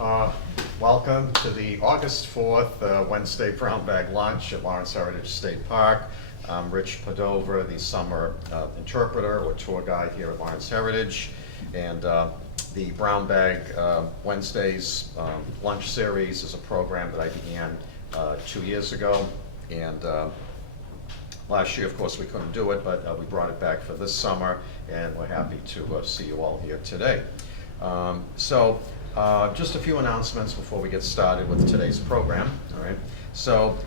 Uh, Welcome to the August 4th Wednesday Brown Bag Lunch at Lawrence Heritage State Park. I'm Rich Padova, the summer interpreter or tour guide here at Lawrence Heritage. And the Brown Bag Wednesdays lunch series is a program that I began 2 years ago. And last year, of course, we couldn't do it, but we brought it back for this summer, and we're happy to see you all here today. Just a few announcements before we get started with today's program. All right. So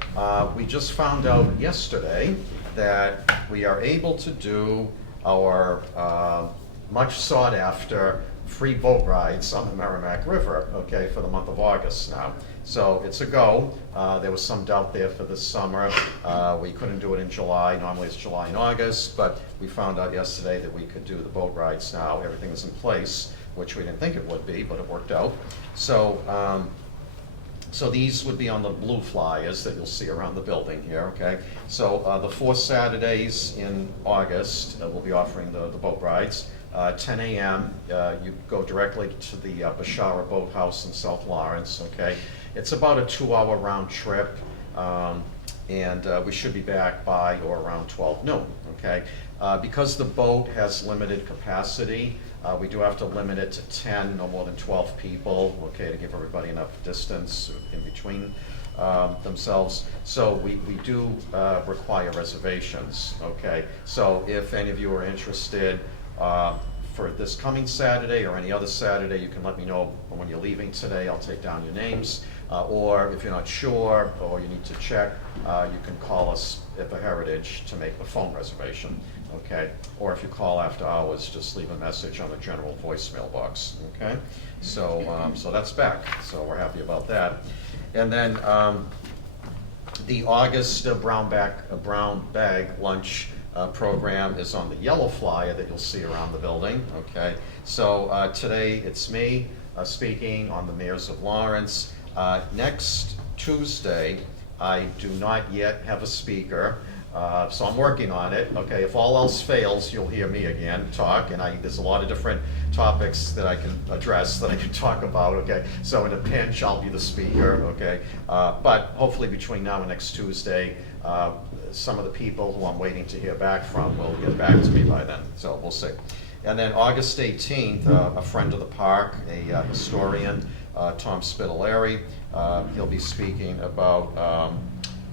we just found out yesterday that we are able to do our much sought after free boat rides on the Merrimack River, okay, for the month of August now. So it's a go. There was some doubt there for this summer. We couldn't do it in July. Normally it's July and August, but we found out yesterday that we could do the boat rides now. Everything is in place, which we didn't think it would be, but it worked out. So, so these would be on the blue flyers that you'll see around the building here, okay? So the 4 Saturdays in August, we'll be offering the boat rides. 10 a.m., you go directly to the Bashara Boathouse in South Lawrence, okay? It's about a 2-hour round trip, and we should be back by or around 12 noon, okay? Because the boat has limited capacity, we do have to limit it to 10, no more than 12 people, okay, to give everybody enough distance in between themselves. So we do require reservations, okay? So if any of you are interested, for this coming Saturday or any other Saturday, you can let me know when you're leaving today. I'll take down your names. Or if you're not sure or you need to check, you can call us at the Heritage to make the phone reservation, okay? Or if you call after hours, just leave a message on the general voicemail box, okay? So, so that's back, so we're happy about that. And then the August brown bag lunch program is on the yellow flyer that you'll see around the building, okay? So today it's me speaking on the Mayors of Lawrence. Next Tuesday, I do not yet have a speaker, so I'm working on it, okay? If all else fails, you'll hear me again talk, and there's a lot of different topics that I can address, that I can talk about, okay? So in a pinch, I'll be the speaker, okay? But hopefully between now and next Tuesday, some of the people who I'm waiting to hear back from will get back to me by then, so we'll see. And then August 18th, a friend of the park, a historian, Tom Spitaleri, he'll be speaking about,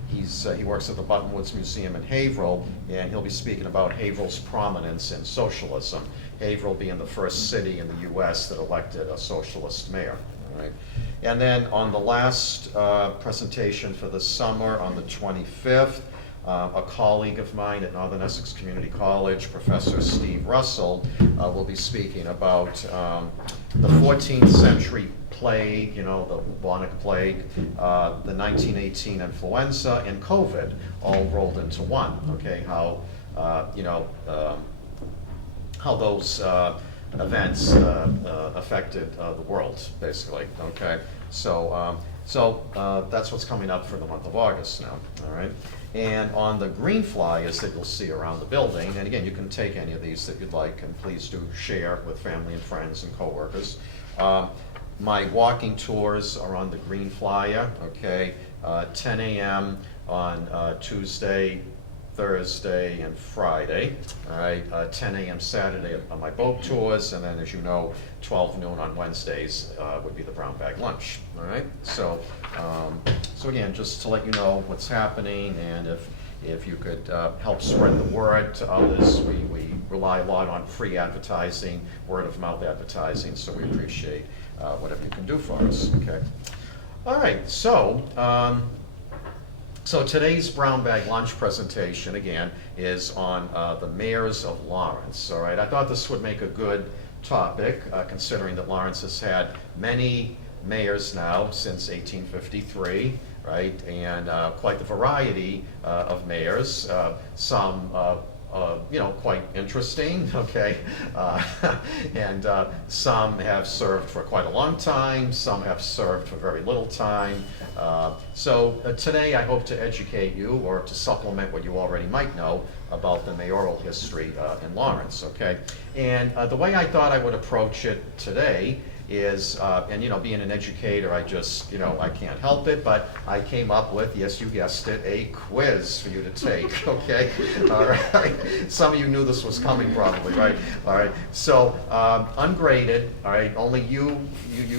he works at the Buttonwoods Museum in Haverhill, and he'll be speaking about Haverhill's prominence in socialism, Haverhill being the first city in the US that elected a socialist mayor. All right. And then on the last presentation for the summer, on the 25th, a colleague of mine at Northern Essex Community College, Professor Steve Russell, will be speaking about the 14th century plague, you know, the bubonic plague, the 1918 influenza, and COVID all rolled into one, okay? How, you know, how those events affected the world, basically, okay? So, that's what's coming up for the month of August now, all right? And on the green flyers that you'll see around the building, and again, you can take any of these that you'd like, and please do share with family and friends and coworkers. My walking tours are on the green flyer, okay? 10 a.m. on Tuesday, Thursday, and Friday, all right? 10 a.m. Saturday on my boat tours, and then, as you know, 12 noon on Wednesdays would be the brown bag lunch, all right? So, so again, just to let you know what's happening, and if you could help spread the word to others. We rely a lot on free advertising, word of mouth advertising, so we appreciate whatever you can do for us, okay? All right, so, so today's brown bag lunch presentation, again, is on the Mayors of Lawrence, all right? I thought this would make a good topic, considering that Lawrence has had many mayors now since 1853, right? And quite the variety of mayors, some you know, quite interesting, okay? And some have served for quite a long time, some have served for very little time. So today I hope to educate you, or to supplement what you already might know about the mayoral history in Lawrence, okay? And the way I thought I would approach it today is, and you know, being an educator, I just, you know, I can't help it, but I came up with, yes, you guessed it, a quiz for you to take, okay? All right, some of you knew this was coming probably, right? All right, so ungraded, all right, only you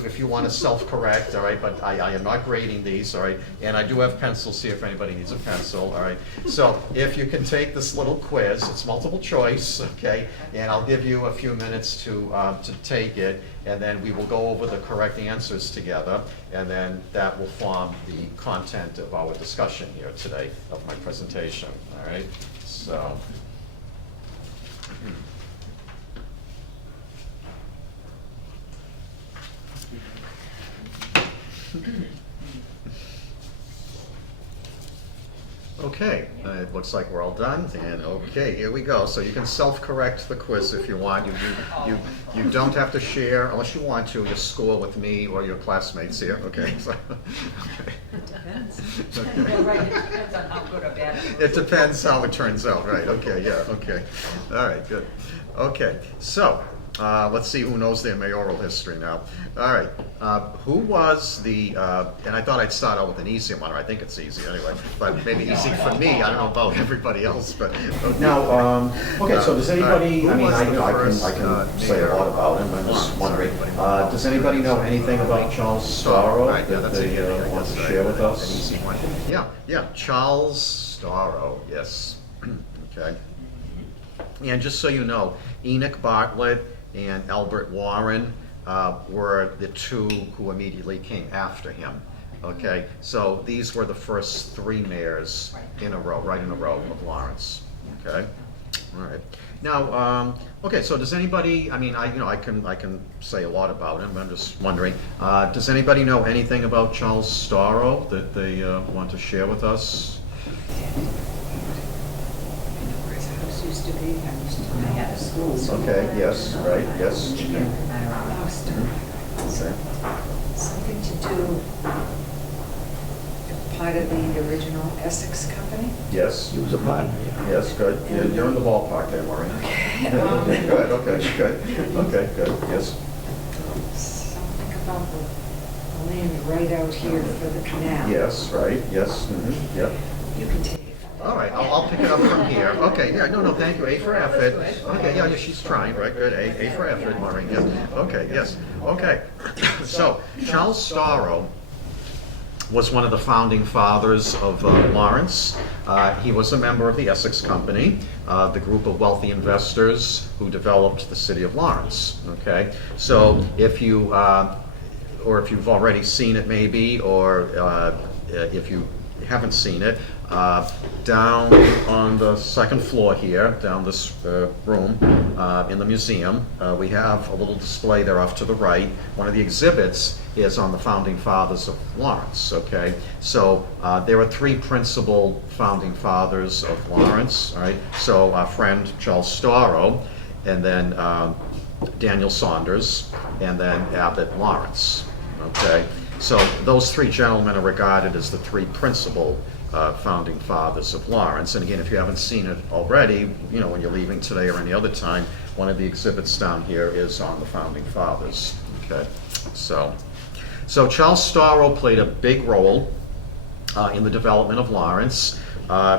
if you want to self-correct, all right, but I am not grading these, all right, and I do have pencils here if anybody needs a pencil, all right? So if you can take this little quiz, it's multiple choice, okay, and I'll give you a few minutes to take it, and then we will go over the correct answers together, and then that will form the content of our discussion here today, of my presentation, all right? So. Okay, it looks like we're all done, and okay, here we go. So you can self-correct the quiz if you want. You don't have to share, unless you want to, your score with me or your classmates here, okay? So, okay. It depends. Okay. Yeah, right, it depends on how good or bad it It depends how it turns out, right, okay, yeah, okay. All right, good. Okay, so, let's see who knows their mayoral history now. All right, who was the, and I thought I'd start out with an easy one, or I think it's easy anyway, but maybe easy for me, I don't know about everybody else, but. Okay. Now, okay, so does anybody, I mean, I can say a lot mayor about him, I'm just wondering, does anybody know anything about Charles Starro that they want to share with us? Yeah, Charles Starro, yes, okay. And just so you know, Enoch Bartlett and Albert Warren were the two who immediately came after him. Okay, so these were the first three mayors in a row, right in a row of Lawrence. Okay, all right. Now, okay, so does anybody? I mean, I can say a lot about him. But I'm just wondering, does anybody know anything about Charles Starro that they want to share with us? used to be. I had a school. Okay, yes, right, yes. I lost her. Okay. Something to do, part of the original Essex Company. Yes. He was a partner, yeah. Yes, good. You're in the ballpark there, Maureen. Okay. Good, okay, good. Okay, good, yes. Something about the land right out here for the canal. Yes, right, yes, mm-hmm, yep. You can take it. All right, I'll pick it up from here. Okay, yeah, no, thank you, A for effort. Okay, yeah, she's trying, right, good, A for effort, Maureen, yes. Okay, yes, okay. So, Charles Starro was one of the founding fathers of Lawrence. He was a member of the Essex Company, the group of wealthy investors who developed the city of Lawrence, okay? So, if you, or if you've already seen it maybe, or if you haven't seen it, down on the second floor here, down this room in the museum, we have a little display there off to the right. One of the exhibits is on the founding fathers of Lawrence, okay? So there are three principal founding fathers of Lawrence, all right? So our friend Charles Starro, and then Daniel Saunders, and then Abbott Lawrence, okay? So those three gentlemen are regarded as the three principal founding fathers of Lawrence. And again, if you haven't seen it already, you know, when you're leaving today or any other time, one of the exhibits down here is on the founding fathers, okay? So Charles Starro played a big role in the development of Lawrence.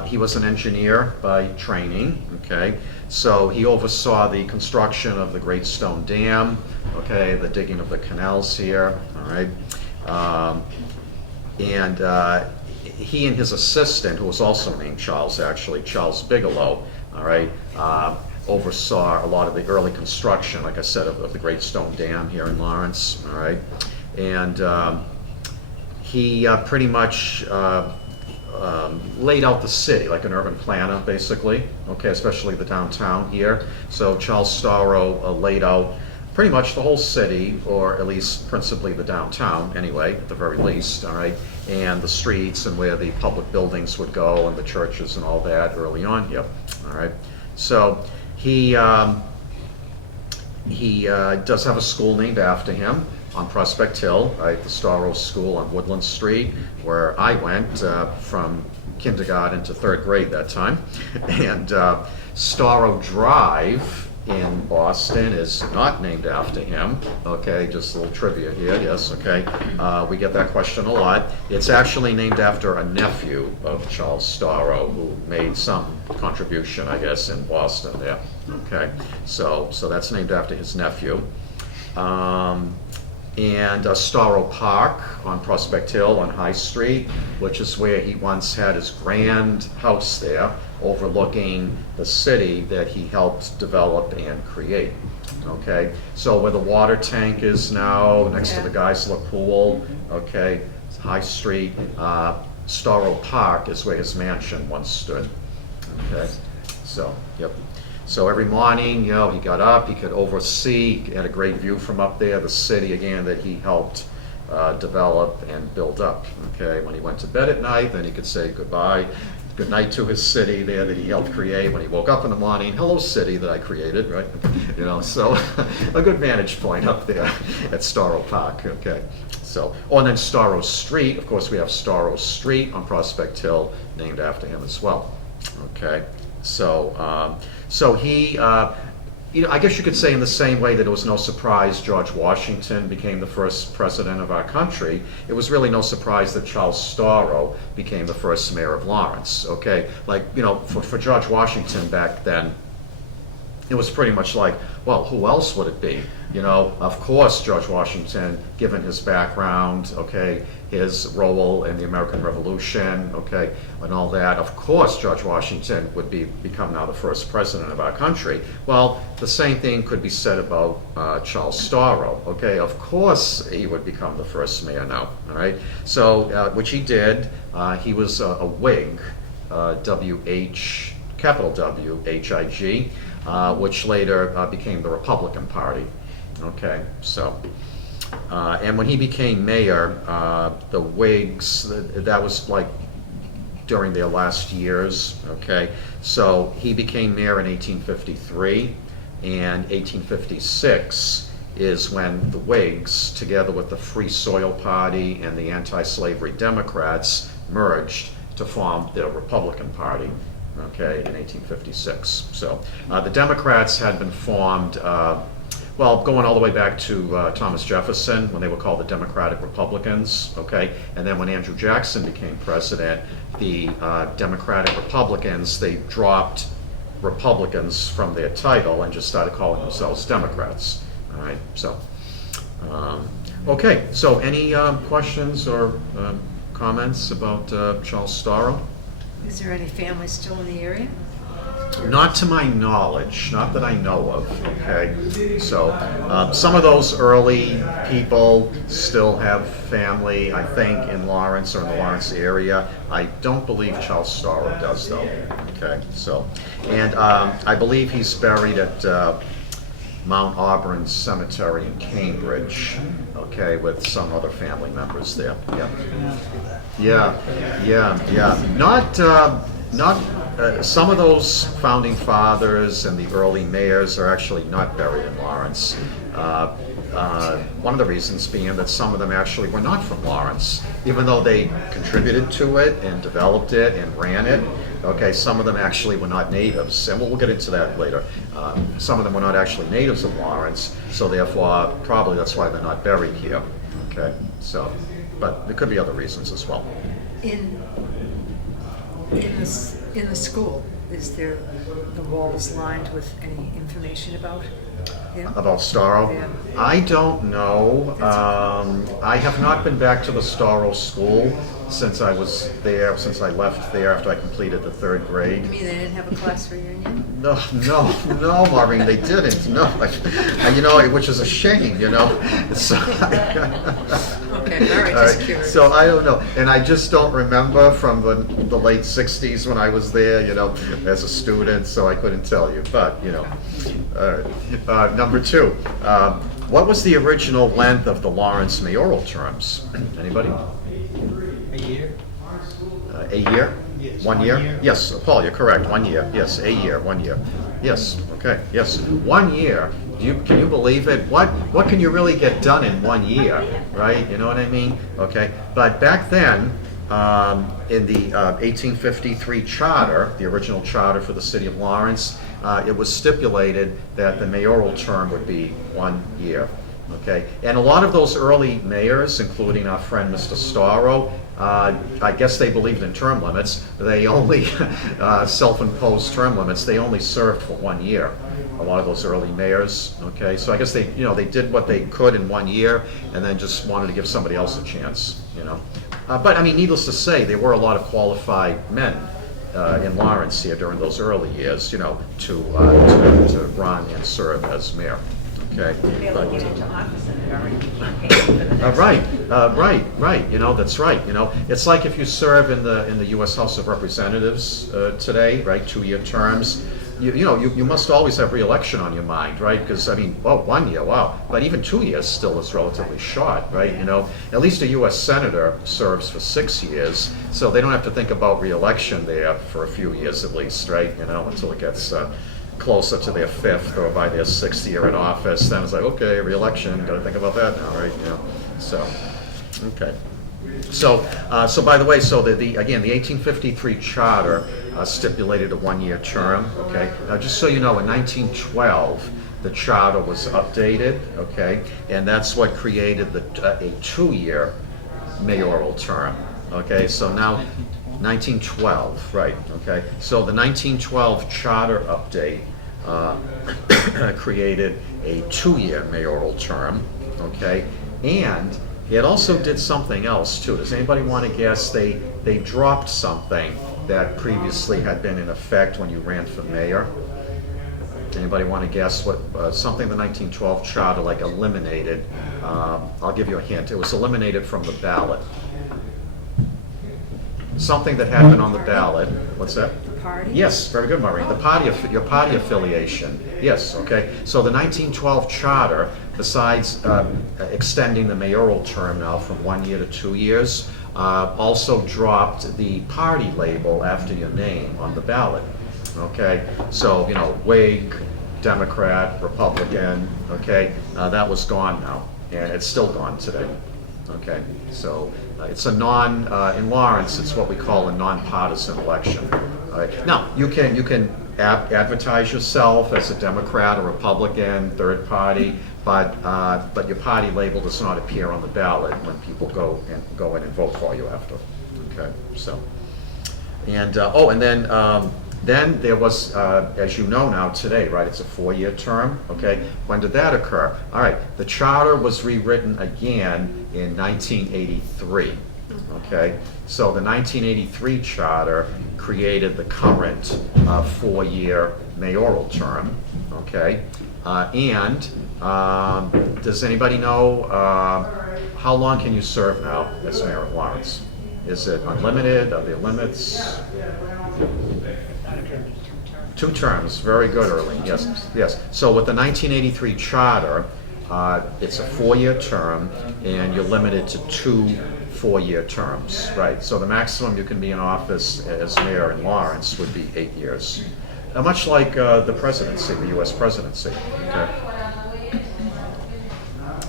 He was an engineer by training, okay? So he oversaw the construction of the Great Stone Dam, okay, the digging of the canals here, all right? He and his assistant, who was also named Charles, actually, Charles Bigelow, all right, oversaw a lot of the early construction, like I said, of the Great Stone Dam here in Lawrence, all right? And he pretty much laid out the city like an urban planner, basically, okay, especially the downtown here. So Charles Starro laid out pretty much the whole city, or at least principally the downtown, anyway, at the very least, all right, and the streets and where the public buildings would go and the churches and all that early on, yep, all right. So he does have a school named after him on Prospect Hill, right, the Starro School on Woodland Street, where I went from kindergarten to third grade that time, and Starro Drive in Boston is not named after him. Okay, just a little trivia here, yes, okay. We get that question a lot. It's actually named after a nephew of Charles Starro, who made some contribution, I guess, in Boston there. Okay, so that's named after his nephew. And Starro Park on Prospect Hill on High Street, which is where he once had his grand house there, overlooking the city that he helped develop and create. Okay, so where the water tank is now, next to the Geisler Pool, okay, High Street, Starro Park is where his mansion once stood. Okay, so, yep. So every morning, you know, he got up, he could oversee, he had a great view from up there, the city again that he helped develop and build up. Okay, when he went to bed at night, then he could say goodbye, good night to his city there that he helped create. When he woke up in the morning, hello city that I created, right? You know, so a good vantage point up there at Starro Park. Okay, so, oh, and then Starro Street, of course we have Starro Street on Prospect Hill, named after him as well. Okay, so so he, you know, I guess you could say in the same way that it was no surprise George Washington became the first president of our country, it was really no surprise that Charles Starro became the first mayor of Lawrence. Okay, like, you know, for George Washington back then, it was pretty much like, well, who else would it be? You know, of course, George Washington, given his background, okay, his role in the American Revolution, okay, and all that, of course, George Washington would become now the first president of our country. Well, the same thing could be said about Charles Starro, okay? Of course, he would become the first mayor now, all right? So, which he did. He was a Whig, W-H, capital W-H-I-G, which later became the Republican Party. Okay, so, and when he became mayor, the Whigs, that was like during their last years, okay? So he became mayor in 1853, and 1856 is when the Whigs, together with the Free Soil Party and the Anti-Slavery Democrats, merged to form the Republican Party. Okay, in 1856. So the Democrats had been formed, well, going all the way back to Thomas Jefferson, when they were called the Democratic Republicans, okay? And then when Andrew Jackson became president, the Democratic Republicans, they dropped Republicans from their title and just started calling themselves Democrats, all right? So, okay, so any questions or comments about Charles Starro? Is there any family still in the area? Not to my knowledge, not that I know of, okay? So, some of those early people still have family, I think, in Lawrence or in the Lawrence area. I don't believe Charles Starro does, though, okay? So, and I believe he's buried at Mount Auburn Cemetery in Cambridge, okay, with some other family members there, yeah. Yeah. Not some of those founding fathers and the early mayors are actually not buried in Lawrence. One of the reasons being that some of them actually were not from Lawrence, even though they contributed to it and developed it and ran it. Okay, some of them actually were not natives, and we'll get into that later. Some of them were not actually natives of Lawrence, so therefore, probably that's why they're not buried here. Okay, so, but there could be other reasons as well. In the school, is there the walls lined with any information about him? About Starro? Yeah. I don't know. I have not been back to the Starro school since I was there, since I left there after I completed the 3rd grade. You mean they didn't have a class reunion? No, Maureen, they didn't. No, you know, which is a shame, you know. So, Okay, all right, just curious. So I don't know, and I just don't remember from the late '60s when I was there, you know, as a student. So I couldn't tell you, but you know. All right. Number 2, what was the original length of the Lawrence mayoral terms? Anybody? A year? A year? Yes. 1 year? 1 year. Yes, Paul, you're correct. 1 year. Yes, a year. 1 year. Yes. Okay. Yes. 1 year. Can you believe it? What can you really get done in 1 year? Right? You know what I mean? Okay. But back then, in the 1853 charter, the original charter for the city of Lawrence, it was stipulated that the mayoral term would be 1 year. Okay, and a lot of those early mayors, including our friend Mr. Starro, I guess they believed in term limits. They only self-imposed term limits. They only served for 1 year. A lot of those early mayors. Okay, so I guess they, they did what they could in 1 year, and then just wanted to give somebody else a chance. But I mean, needless to say, there were a lot of qualified men in Lawrence here during those early years, to run and serve as mayor. Okay. They'll get into office and they're already campaigning for the next. Right. That's right. It's like if you serve in the U.S. House of Representatives today, right? 2-year terms. You must always have re-election on your mind, right? Because I mean, 1 year, wow. But even 2 years still is relatively short, right? At least a U.S. senator serves for 6 years, so they don't have to think about re-election there for a few years at least, right? Until it gets closer to their 5th or by their 6th year in office. Then it's like, okay, re-election, got to think about that now, right? So, okay. So by the way, again, the 1853 charter stipulated a 1-year term. Okay. Now, just so you know, in 1912, the charter was updated. Okay, and that's what created a 2-year mayoral term. Okay, so now 1912, right? Okay, so the 1912 charter update created a 2-year mayoral term. Okay, and it also did something else too. Does anybody want to guess? They dropped something that previously had been in effect when you ran for mayor. Anybody want to guess what something the 1912 charter eliminated? I'll give you a hint. It was eliminated from the ballot. Something that happened on the ballot. What's that? Party? Yes, very good, Maureen. Your party affiliation. Yes, okay. So the 1912 charter, besides extending the mayoral term now from 1 year to 2 years, also dropped the party label after your name on the ballot. Okay, so Whig, Democrat, Republican. Okay, that was gone now, and it's still gone today. Okay, so it's a in Lawrence, it's what we call a nonpartisan election. All right. Now, you can advertise yourself as a Democrat or Republican, third party, but your party label does not appear on the ballot when people go in and vote for you after. Okay, so, and then there was, as you know now today, right, it's a 4-year term, okay? When did that occur? All right, the charter was rewritten again in 1983, okay? So the 1983 charter created the current 4-year mayoral term, okay? Does anybody know how long can you serve now as mayor of Lawrence? Is it unlimited? Are there limits? 2 terms, very good, Earlene, yes. So with the 1983 charter, it's a 4-year term, and you're limited to 2 4-year terms, right? So the maximum you can be in office as mayor in Lawrence would be 8 years. Much like the presidency, the U.S. presidency, okay?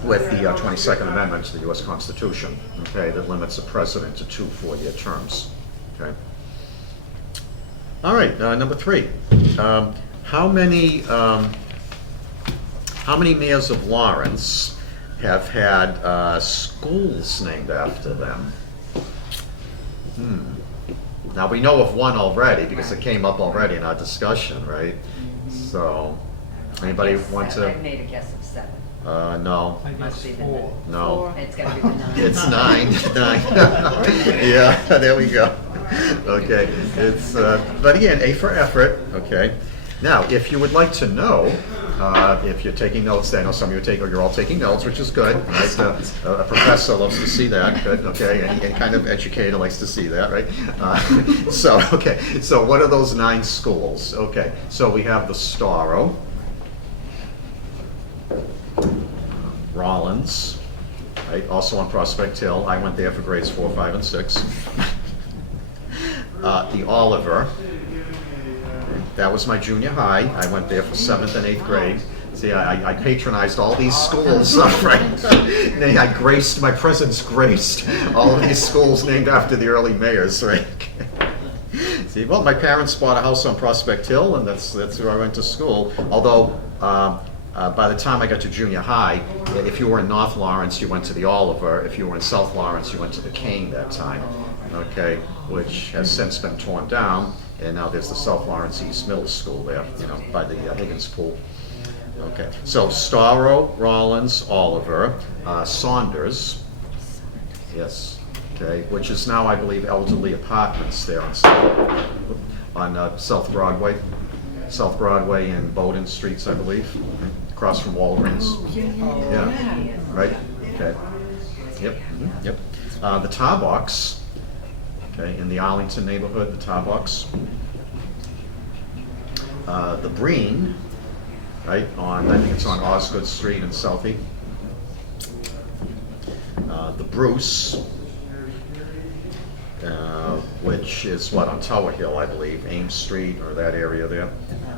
With the 22nd Amendment to the U.S. Constitution, okay, that limits the president to 2 4-year terms, okay? All right, number 3. How many mayors of Lawrence have had schools named after them? Now, we know of one already because it came up already in our discussion, right? So, anybody want to? I made a guess of 7. No. Must be the 4. No. It's got to be the 9. It's 9. 9. Yeah, there we go. Okay, it's, but again, A for effort, okay? Now, if you would like to know, if you're taking notes, I know some of you you're all taking notes, which is good, right? A professor loves to see that, good, okay? Any kind of educator likes to see that, right? So what are those 9 schools? Okay, so we have the Starro, Rollins, right? Also on Prospect Hill. I went there for grades 4, 5, and 6. The Oliver, that was my junior high. I went there for 7th and 8th grade. See, I patronized all these schools, right? My presence graced all of these schools named after the early mayors, right? See, well, my parents bought a house on Prospect Hill, and that's where I went to school. Although, by the time I got to junior high, if you were in North Lawrence, you went to the Oliver. If you were in South Lawrence, you went to the Kane that time, okay, which has since been torn down, and now there's the South Lawrence East Middle School there, by the Higgins Pool. Okay, so Starro, Rollins, Oliver, Saunders, yes, okay, which is now, I believe, elderly apartments there on South Broadway and Bowdoin Streets, I believe, across from Walgreens. Oh, yeah. Right, okay, yep, yep. The Tarbox, okay, in the Arlington neighborhood, the Tarbox. The Breen, right, I think it's on Osgood Street in Southie. The Bruce, which is on Tower Hill, I believe, Ames Street or that area there,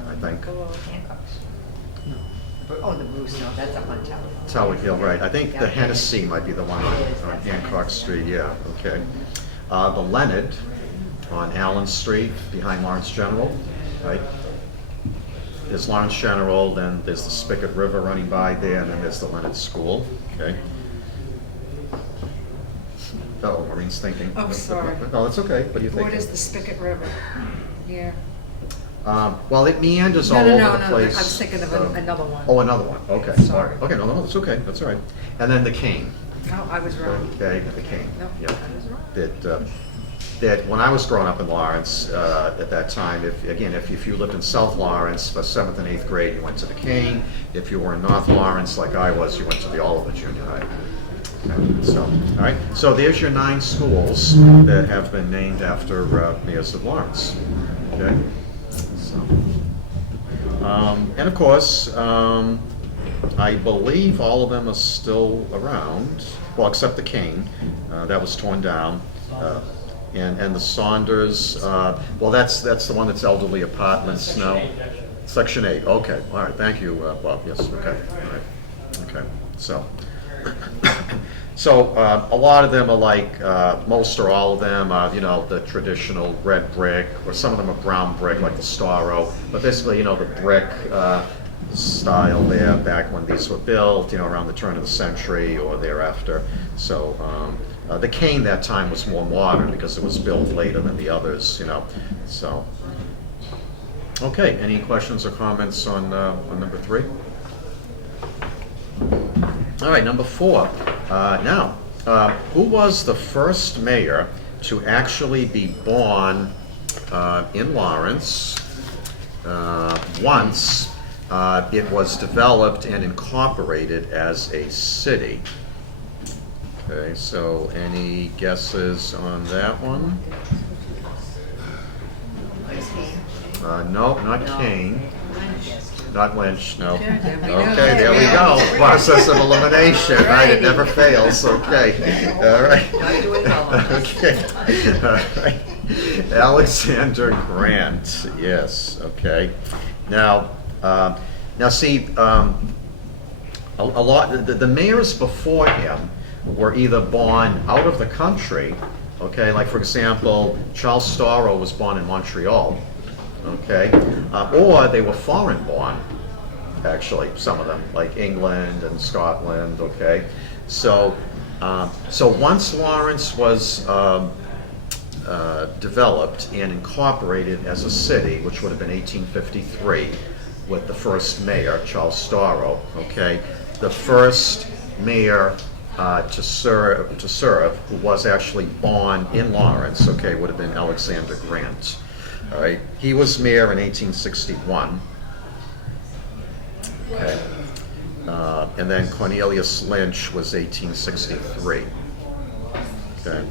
I think. Hancock's. Oh, the Bruce, no, that's up on Tower. Tower Hill, right. I think the Hennessy might be the one on Hancock Street, yeah, okay. The Leonard on Allen Street behind Lawrence General, right? There's Lawrence General, then there's the Spigot River running by there, and then there's the Leonard School, okay? Oh, Maureen's thinking. Oh, sorry. No, that's okay. What do you think? What is the Spigot River? Yeah. Well, it meanders No, all no, over no, the no, place. I was thinking of another one. Oh, another one. Okay. Sorry. Okay, no, that's okay. That's all right. And then the Cane. No, I was wrong. Okay, the Cane. No, Yeah. I was wrong. That when I was growing up in Lawrence, at that time, if you lived in South Lawrence for 7th and 8th grade, you went to the Cane. If you were in North Lawrence, like I was, you went to the Oliver Junior High. Okay, so, all right. So there's your 9 schools that have been named after mayors of Lawrence. Okay. So, and of course, I believe all of them are still around. Well, except the Cane, that was torn down. And the Saunders, well, that's the one that's elderly apartments now. Section 8, okay, all right, thank you, Bob, yes, okay, all right, okay, so. So, a lot of them are like, most or all of them are, the traditional red brick, or some of them are brown brick, like the Starro, but basically, the brick style there back when these were built, around the turn of the century or thereafter. So, the Cane that time was more modern because it was built later than the others, so. Okay, any questions or comments on number 3? All right, number 4. Now, who was the first mayor to actually be born in Lawrence once it was developed and incorporated as a city? Okay, so any guesses on that one? No, not Kane. Not Lynch, no. Okay, Okay, there we go. Process of elimination, right? It never fails, okay. All right. Not doing well. Okay. All right. Alexander Grant, yes, okay. Now see, a lot, the mayors before him were either born out of the country, okay, like for example, Charles Starro was born in Montreal, okay, or they were foreign born, actually, some of them, like England and Scotland, okay. So once Lawrence was developed and incorporated as a city, which would have been 1853, with the first mayor, Charles Starro, okay, the first mayor to serve, who was actually born in Lawrence, okay, would have been Alexander Grant. All right, he was mayor in 1861. Okay, and then Cornelius Lynch was 1863. Okay.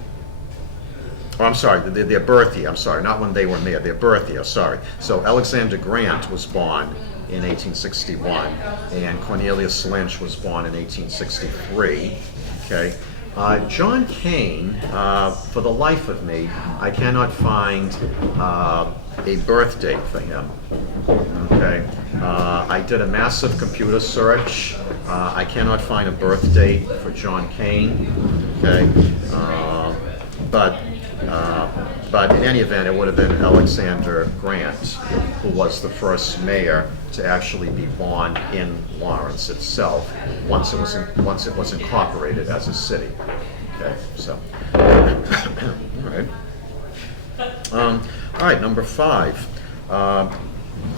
Oh, I'm sorry, their birth year. I'm sorry, not when they were mayor. Their birth year. Sorry. So Alexander Grant was born in 1861, and Cornelius Lynch was born in 1863. Okay. John Kane, for the life of me, I cannot find a birth date for him. Okay, I did a massive computer search. I cannot find a birth date for John Kane. Okay, but in any event, it would have been Alexander Grant, who was the first mayor to actually be born in Lawrence itself, once it was incorporated as a city. Okay, so all right, number 5.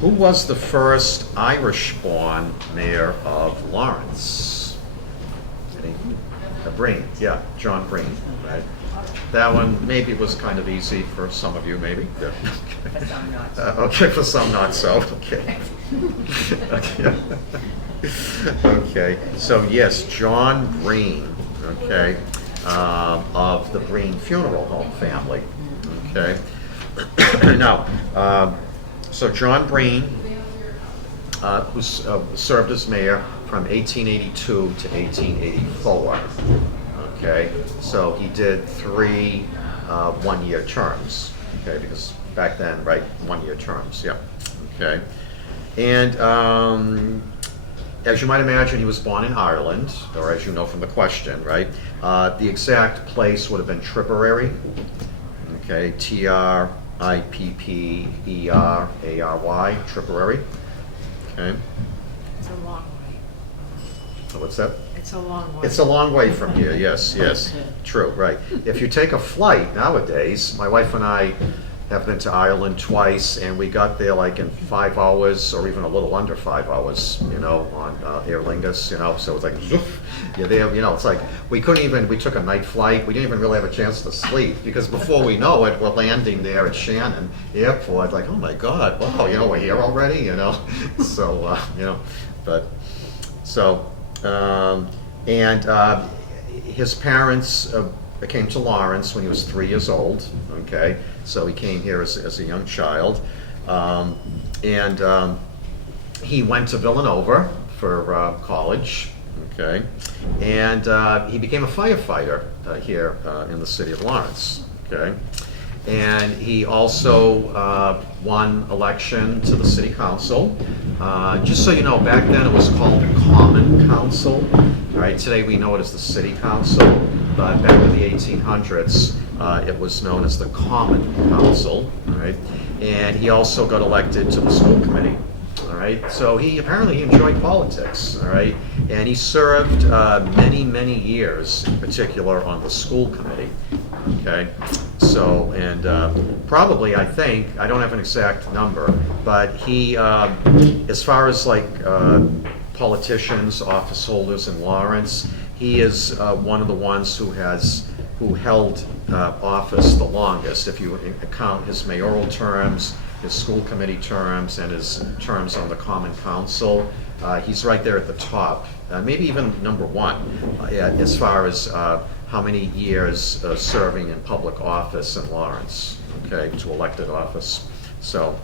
Who was the first Irish-born mayor of Lawrence? Breen, yeah, John Breen, right? That one maybe was kind of easy for some of you, maybe. Yeah. For some not. Okay, for some not so. Okay. Okay. Okay. So yes, John Breen. Okay, of the Breen Funeral Home family. Okay. Now, so John Breen, who served as mayor from 1882 to 1884. Okay, so he did 3 one-year terms. Okay, because back then, right, one-year terms. Yeah. Okay, and as you might imagine, he was born in Ireland, or as you know from the question, right? The exact place would have been Tipperary. Okay, Trippereary, Tipperary. Okay. It's a long way. So what's that? It's a long way. It's a long way from here, yes, yes, true, right. If you take a flight nowadays, my wife and I have been to Ireland twice, and we got there like in 5 hours, or even a little under 5 hours, you know, on Aer Lingus, you know, so it's like, you're there, you know, it's like, we took a night flight, we didn't even really have a chance to sleep, because before we know it, we're landing there at Shannon Airport, like, oh my God, wow, you know, we're here already, you know, so, you know, but, so, his parents came to Lawrence when he was 3 years old, okay? So he came here as a young child. He went to Villanova for college, okay? And he became a firefighter here in the city of Lawrence, okay? And he also won election to the city council. Just so you know, back then it was called the Common Council. All right, today we know it as the City Council, but back in the 1800s, it was known as the Common Council. All right, and he also got elected to the school committee. All right, so he apparently enjoyed politics. All right, and he served many years, in particular, on the school committee. Okay, so, and probably, I think, I don't have an exact number, but he, as far as like politicians, office holders in Lawrence, he is one of the ones who held office the longest. If you count his mayoral terms, his school committee terms, and his terms on the Common Council, he's right there at the top, maybe even number 1, as far as how many years serving in public office in Lawrence, okay, to elected office. So,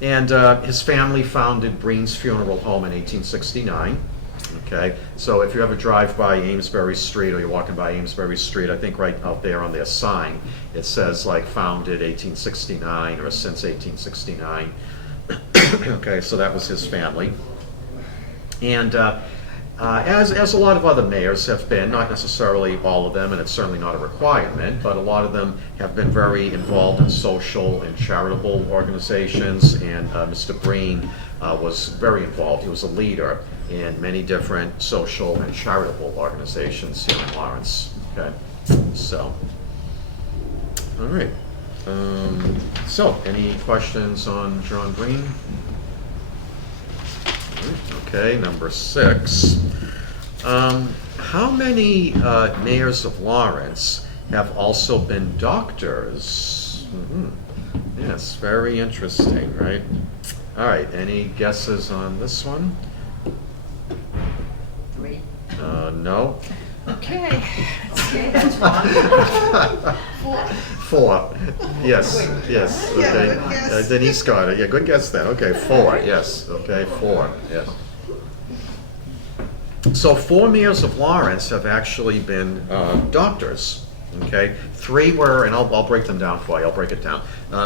and his family founded Breen's Funeral Home in 1869. Okay, so if you ever drive by Amesbury Street, or you're walking by Amesbury Street, I think right out there on their sign, it says like founded 1869 or since 1869. Okay, so that was his family. And as a lot of other mayors have been, not necessarily all of them, and it's certainly not a requirement, but a lot of them have been very involved in social and charitable organizations, and Mr. Breen was very involved. He was a leader in many different social and charitable organizations here in Lawrence. Okay, so, all right. So, any questions on John Breen? Okay, number 6. How many mayors of Lawrence have also been doctors? Yes, very interesting, right? All right, any guesses on this one? 3. No? Okay. Okay, that's wrong. 4. Yes, yes, Yeah, okay. good guess. Denise got it, yeah, good guess then. Okay, 4, yes, okay, 4, yes. So 4 mayors of Lawrence have actually been doctors, okay? 3 were, and I'll break them down for you, I'll break it down.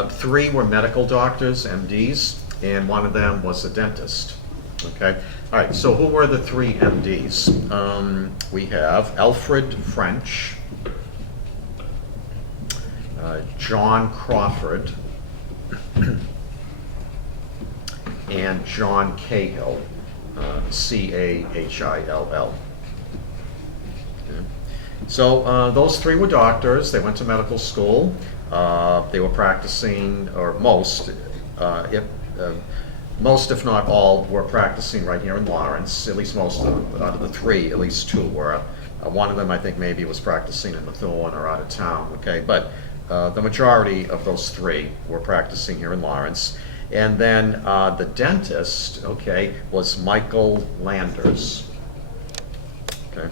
3 were medical doctors, MDs, and 1 of them was a dentist, okay? All right, so who were the 3 MDs? We have Alfred French, John Crawford, and John Cahill, Cahill. Okay. So those 3 were doctors. They went to medical school. They were practicing, or most, if not all, were practicing right here in Lawrence. At least most of them. Out of the 3, at least 2 were. One of them, I think, maybe was practicing in Methuen or out of town. Okay, but the majority of those 3 were practicing here in Lawrence. And then the dentist, okay, was Michael Landers. Okay.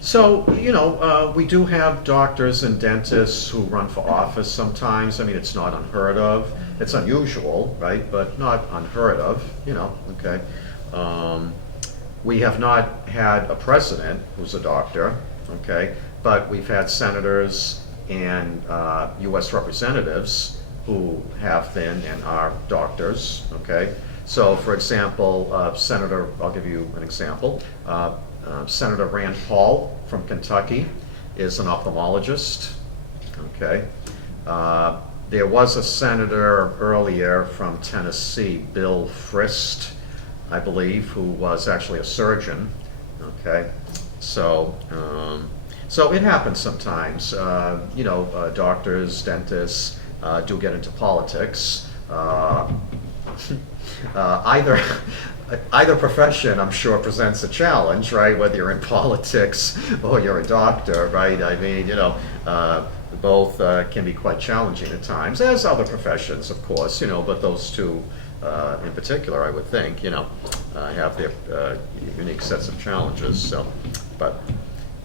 So, you know, we do have doctors and dentists who run for office sometimes. I mean, it's not unheard of. It's unusual, right? But not unheard of, you know, okay. We have not had a president who's a doctor, okay? But we've had senators and US representatives who have been and are doctors, okay? So, for example, Senator, I'll give you an example. Senator Rand Paul from Kentucky is an ophthalmologist, okay? There was a senator earlier from Tennessee, Bill Frist, I believe, who was actually a surgeon, okay? So, so it happens sometimes. You know, doctors, dentists do get into politics. Either profession, I'm sure, presents a challenge, right? Whether you're in politics or you're a doctor, right? I mean, you know, both can be quite challenging at times, as other professions, of course, you know, but those 2 in particular, I would think, you know, have their unique sets of challenges, so, but,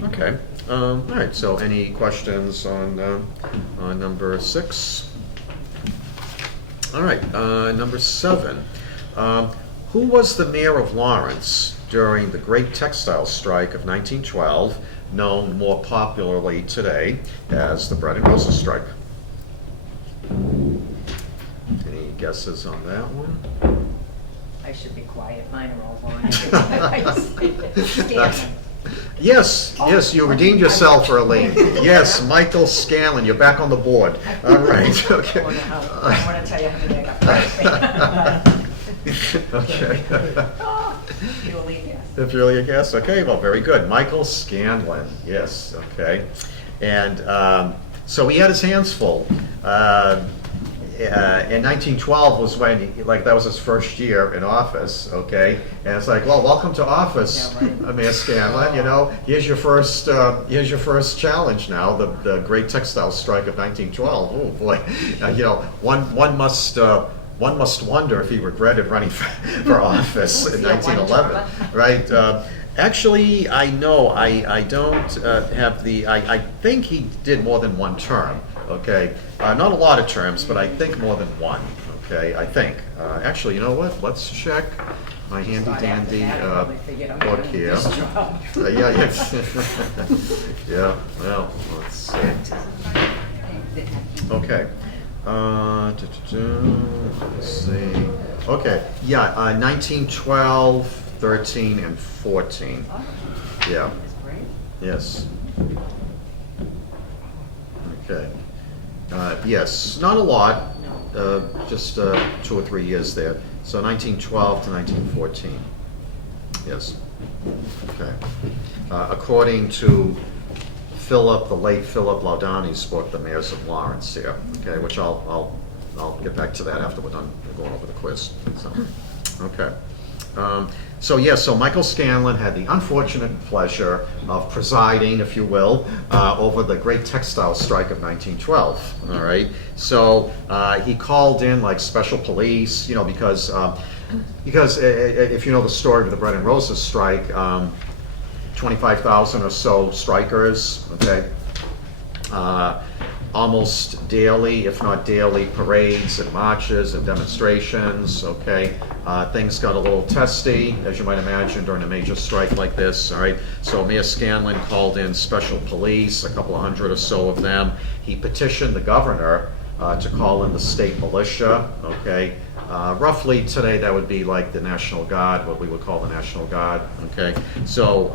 okay. All right, so any questions on number 6? All right, number 7. Who was the mayor of Lawrence during the Great Textile Strike of 1912, known more popularly today as the Bread and Roses Strike? Any guesses on that one? I should be quiet, mine are all long. Scanlon. Yes, yes, you redeemed yourself, Earlene. Yes, Michael Scanlon, you're back on the board. All right, okay. I want to tell you how many I got. Okay. You will leave, yes. That's really a guess? Okay, well, very good. Michael Scanlon, yes, okay. And so he had his hands full. In 1912 was when, like, that was his first year in office, okay? And it's like, well, welcome to office, Yeah, right. Mayor Scanlon, you know? Here's your first challenge now, the Great Textile Strike of 1912. Oh, boy. You know, one must wonder if he regretted running for office in Yeah, 1911, right? Actually, I know, I don't have the, I think he did more than 1 term, okay? Not a lot of terms, but I think more than 1, okay? I think. Actually, you know what? Let's check my handy dandy book here. Yeah. Yeah, well, let's see. Okay. Let's see. Okay, yeah, 1912, 13, and 14. Yeah, That's great. yes. Okay. Yes, not a lot, just 2 or 3 years there. So 1912 to 1914. Yes. Okay. According to Philip, the late Philip Laudani's book, The Mayors of Lawrence here, okay, which I'll get back to that after we're done going over the quiz. So, okay. So Michael Scanlon had the unfortunate pleasure of presiding, if you will, over the Great Textile Strike of 1912, all right? So he called in like special police, you know, because if you know the story of the Bread and Roses strike, 25,000 or so strikers, okay? almost daily, if not daily, parades and marches and demonstrations, okay? Things got a little testy, as you might imagine, during a major strike like this, all right? So Mayor Scanlon called in special police, a couple of hundred or so of them. He petitioned the governor to call in the state militia, okay? Roughly today, that would be like the National Guard, what we would call the National Guard, okay? So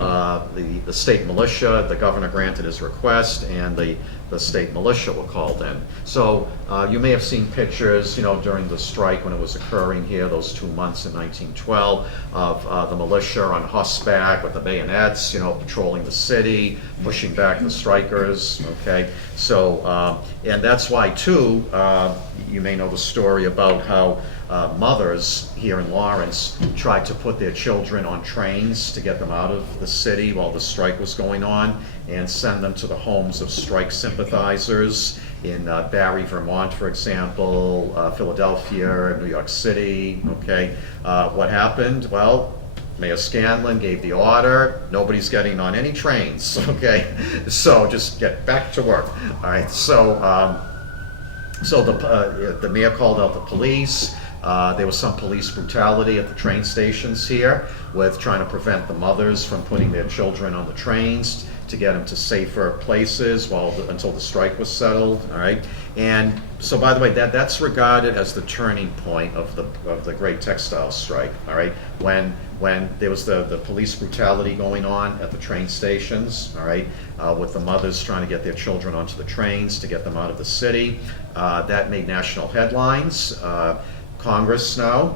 the state militia, the governor granted his request, and the state militia were called in. So you may have seen pictures, you know, during the strike when it was occurring here, those 2 months in 1912, of the militia on horseback with the bayonets, you know, patrolling the city, pushing back the strikers, okay? So, and that's why, too, you may know the story about how mothers here in Lawrence tried to put their children on trains to get them out of the city while the strike was going on and send them to the homes of strike sympathizers in Barry, Vermont, for example, Philadelphia, New York City, okay? What happened? Well, Mayor Scanlon gave the order, nobody's getting on any trains, okay? So just get back to work, all right? So, the mayor called out the police. There was some police brutality at the train stations here with trying to prevent the mothers from putting their children on the trains to get them to safer places until the strike was settled, all right? And so, by the way, that's regarded as the turning point of the Great Textile Strike, all right? When there was the police brutality going on at the train stations, all right, with the mothers trying to get their children onto the trains to get them out of the city, that made national headlines. Congress now,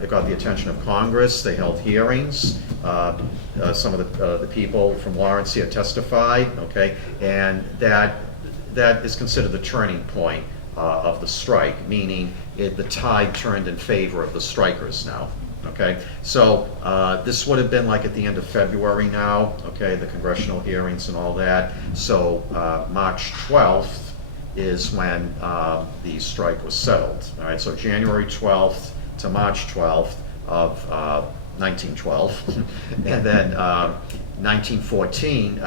it got the attention of Congress. They held hearings. Some of the people from Lawrence here testified, okay? And that is considered the turning point of the strike, meaning the tide turned in favor of the strikers now, okay? So this would have been like at the end of February now, okay, the congressional hearings and all that. So March 12th, is when the strike was settled. All right, so January 12th to March 12th of 1912, and then 1914,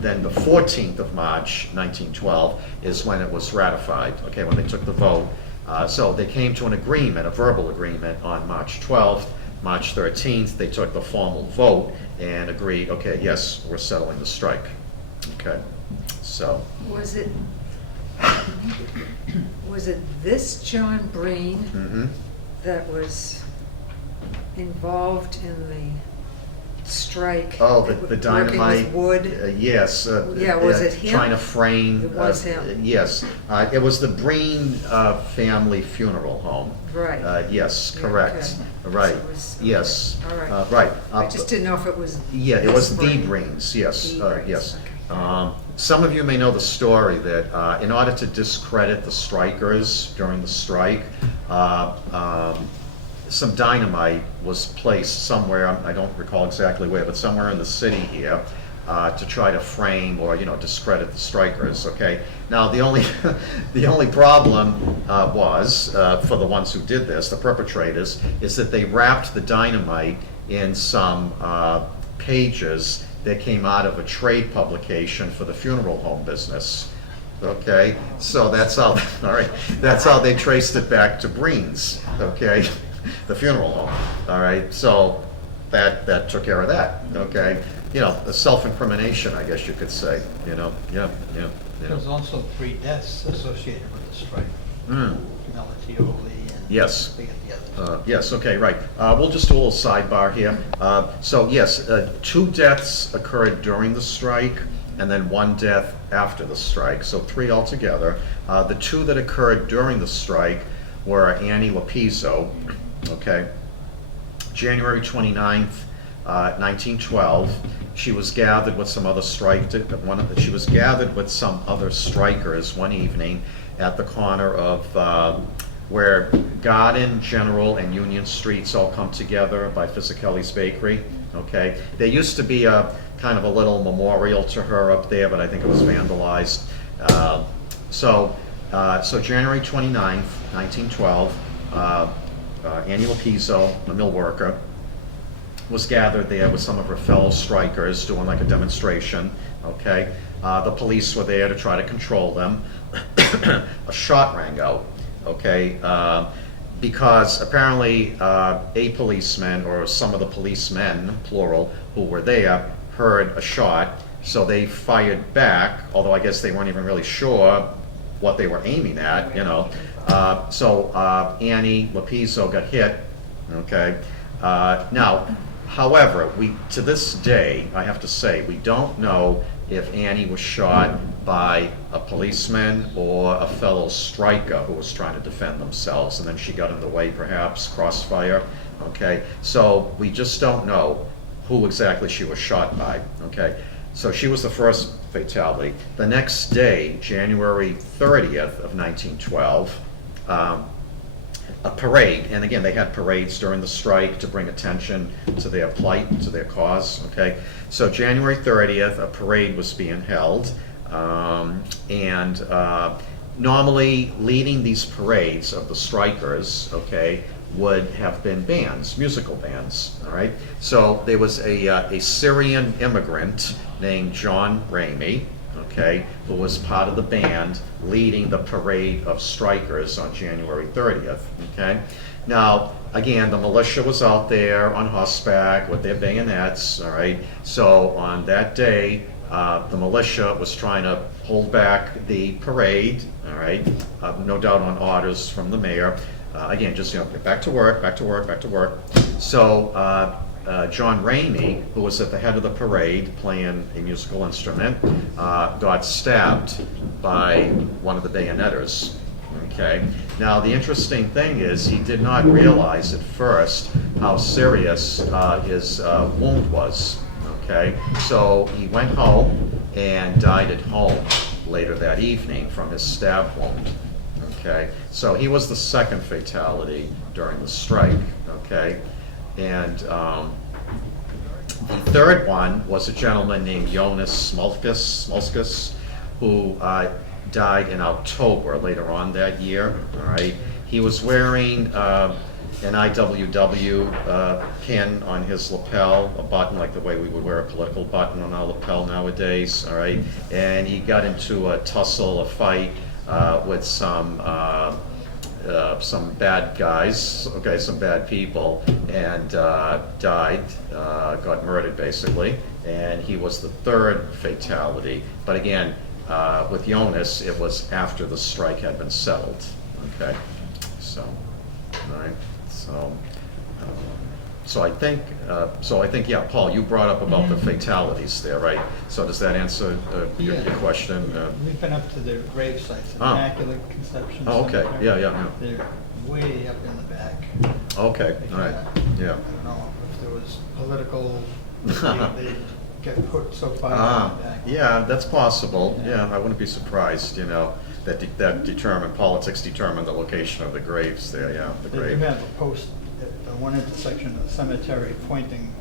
then the 14th of March 1912 is when it was ratified, okay, when they took the vote. So they came to an agreement, a verbal agreement on March 12th. March 13th, they took the formal vote and agreed, okay, yes, we're settling the strike, okay, so. Was it this John Breen Mm-hmm. that was involved in the strike? Oh, that the was dynamite. working with wood? Yes. Yeah, was it him? Trying to frame. It was him. Yes. It was the Breen family funeral home. Right. Yes, Yeah, correct. okay. Right. So it was- Yes. All right. Right. I just didn't know if it was. Yeah, it this was the Breen. Breens, yes, The Breens, yes. okay. Some of you may know the story that in order to discredit the strikers during the strike, some dynamite was placed somewhere, I don't recall exactly where, but somewhere in the city here, to try to frame or, discredit the strikers, okay? Now, the only, the only problem was, for the ones who did this, the perpetrators, is that they wrapped the dynamite in some pages that came out of a trade publication for the funeral home business. Okay, so that's how, all right, that's how they traced it back to Breen's, okay, the funeral home, all right, so that took care of that, okay, the self-incrimination, I guess you could say, yeah. There's also 3 deaths associated with the strike. Melatioli and. Yes. I forget the others. Yes, okay, right. We'll just do a little sidebar here. So yes, 2 deaths occurred during the strike, and then 1 death after the strike, so 3 altogether. The 2 that occurred during the strike were Annie Lopizzo, okay, January 29th, 1912. She was gathered with some other she was gathered with some other strikers one evening at the corner of where Garden, General, and Union Streets all come together by Fisicelli's Bakery, okay? There used to be a kind of a little memorial to her up there, but I think it was vandalized. So January 29th, 1912, Annie Lopizzo, a mill worker, was gathered there with some of her fellow strikers doing like a demonstration, okay? The police were there to try to control them. A shot rang out, okay? Because apparently a policeman, or some of the policemen, plural, who were there, heard a shot, so they fired back, although I guess they weren't even really sure what they were aiming at, you know. So Annie Lopizzo got hit, okay? Now, however, to this day, I have to say, we don't know if Annie was shot by a policeman or a fellow striker who was trying to defend themselves, and then she got in the way, perhaps, crossfire, okay? So we just don't know who exactly she was shot by, okay? So she was the first fatality. The next day, January 30th of 1912, a parade, and again, they had parades during the strike to bring attention to their plight, to their cause, okay? So January 30th, a parade was being held, and normally leading these parades of the strikers, okay, would have been bands, musical bands, all right? So there was a Syrian immigrant named John Raymie, okay, who was part of the band leading the parade of strikers on January 30th, okay? Now, again, the militia was out there on horseback with their bayonets, all right? So on that day, the militia was trying to hold back the parade, all right? No doubt on orders from the mayor. Again, just, you know, get back to work, back to work, back to work. So John Raymie, who was at the head of the parade playing a musical instrument, got stabbed by one of the bayonetters, okay? Now, the interesting thing is he did not realize at first how serious his wound was, okay? So he went home and died at home later that evening from his stab wound. Okay, so he was the second fatality during the strike, okay? And the third one was a gentleman named Jonas Mulkas, who died in October, later on that year, all right? He was wearing an IWW pin on his lapel, a button like the way we would wear a political button on our lapel nowadays, all right? And he got into a tussle, a fight, with some bad guys, okay, some bad people, and died, got murdered basically, and he was the third fatality. But again, with Jonas, it was after the strike had been settled, okay? So, all right, so I think, yeah, Paul, you brought up about the fatalities there, right? So does that answer your question? We've been up to the grave sites, Oh. Immaculate Conception Oh, okay. Cemetery. Yeah. They're way up in the back. Okay, all right, yeah. I don't know if there was political, they get put so far in the back. Yeah, that's possible. Yeah, I wouldn't be surprised, you know, that politics determined the location of the graves there, yeah, the They do grave. have a post at one intersection of the cemetery pointing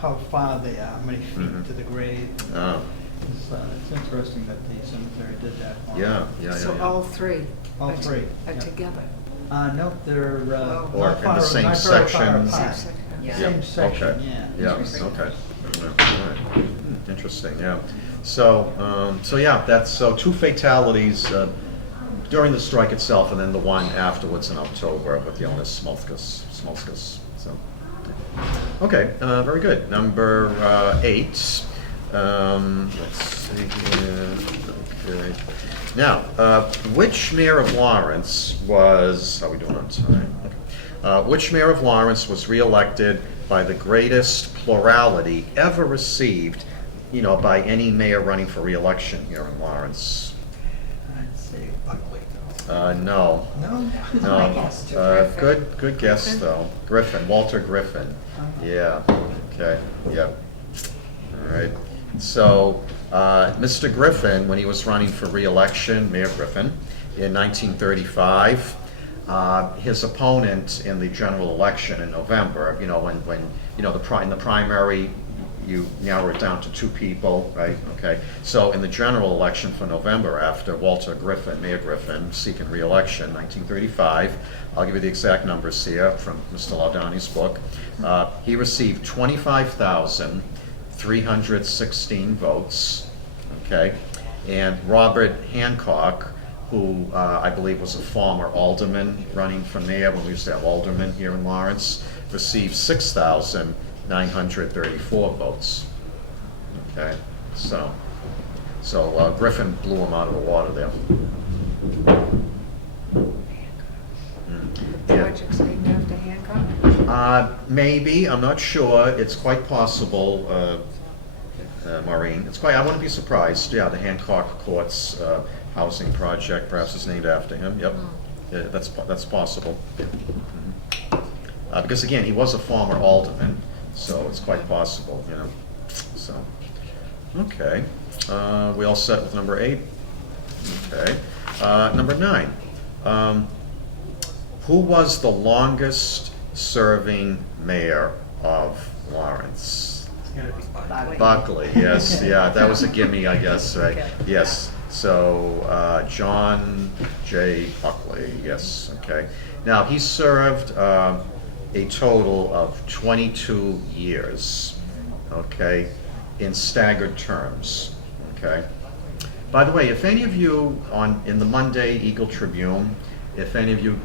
how far they are, how many feet Mhm. to the grave. Oh, It's interesting that the cemetery did that. yeah. So all three? All are- three, Are yeah. together? No, they're Oh. Or not in far, the same not very far section. apart. Same Yeah. Same section, okay. yeah. Yeah, okay. Yeah, all right. Interesting, yeah. So, yeah, so two fatalities during the strike itself, and then the one afterwards in October with Jonas Mulkas. So, okay, very good. Number 8. Let's see here. Okay. Now, which mayor of Lawrence was? How are we doing on time? Okay. Which mayor of Lawrence was reelected by the greatest plurality ever received, you know, by any mayor running for reelection here in Lawrence? I'd say Buckley. No. No? No. I guessed Griffin. Good guess Griffin? though. Griffin, Walter Griffin. Yeah. Okay. Yep. All right. So, Mr. Griffin, when he was running for re-election, Mayor Griffin, in 1935, his opponent in the general election in November, you know, when you know in the primary, you narrow it down to 2 people, right? Okay. So in the general election for November, after Walter Griffin, Mayor Griffin, seeking re-election, 1935, I'll give you the exact numbers here from Mr. Laudani's book. He received 25,316 votes, okay? And Robert Hancock, who I believe was a former alderman running for mayor when we used to have aldermen here in Lawrence, received 6,934 votes. Okay, so Griffin blew him out of the water there. Yeah. Project's named after Hancock? Maybe, I'm not sure. It's quite possible, Maureen. It's quite, I wouldn't be surprised. Yeah, the Hancock Courts housing project perhaps is named after him. Yep, yeah, that's possible. Because again, he was a former alderman, so it's quite possible, you know. So, okay, we all set with number 8. Okay, number 9. Who was the longest serving mayor of Lawrence? Buckley, yes, yeah, that was a gimme, I guess, right? Okay. Yes, so John J. Buckley, yes, okay. Now, he served a total of 22 years, okay, in staggered terms, okay? By the way, if any of you in the Monday Eagle Tribune, if any of you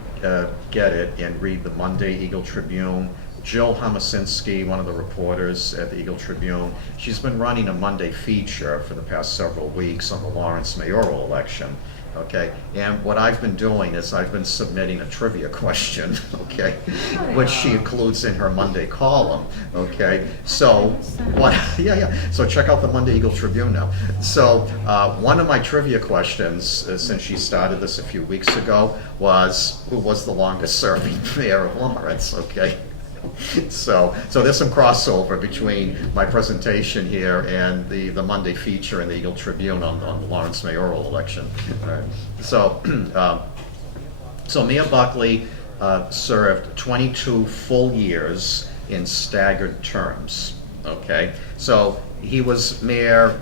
get it and read the Monday Eagle Tribune, Jill Homosinski, one of the reporters at the Eagle Tribune, she's been running a Monday feature for the past several weeks on the Lawrence mayoral election, okay? And what I've been doing is I've been submitting a trivia question, okay, which she includes in her Monday column, okay? So, yeah, so check out the Monday Eagle Tribune now. So, one of my trivia questions, since she started this a few weeks ago, was who was the longest serving mayor of Lawrence, okay? So there's some crossover between my presentation here and the Monday feature in the Eagle Tribune on the Lawrence mayoral election. All right. So Mayor Buckley served 22 full years in staggered terms. Okay, so he was mayor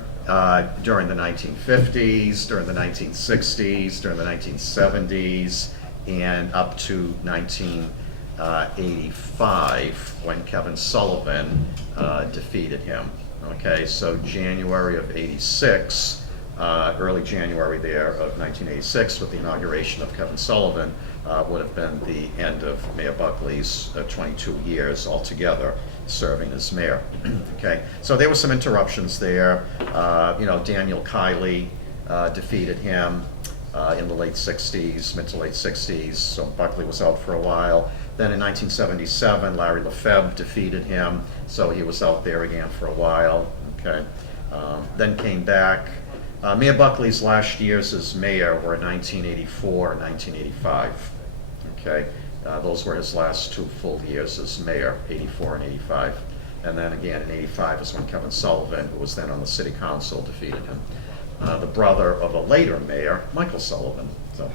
during the 1950s, during the 1960s, during the 1970s, and up to 1985 when Kevin Sullivan defeated him. Okay, so January of '86, early January there of 1986, with the inauguration of Kevin Sullivan, would have been the end of Mayor Buckley's 22 years altogether serving as mayor. Okay, so there were some interruptions there. Daniel Kiley defeated him in the late 60s, mid to late 60s, so Buckley was out for a while. Then in 1977, Larry Lefebvre defeated him, so he was out there again for a while. Okay, then came back. Mayor Buckley's last years as mayor were 1984 and 1985. Okay, those were his last 2 full years as mayor, 84 and 85. And then again in 85 is when Kevin Sullivan, who was then on the city council, defeated him. The brother of a later mayor, Michael Sullivan. So.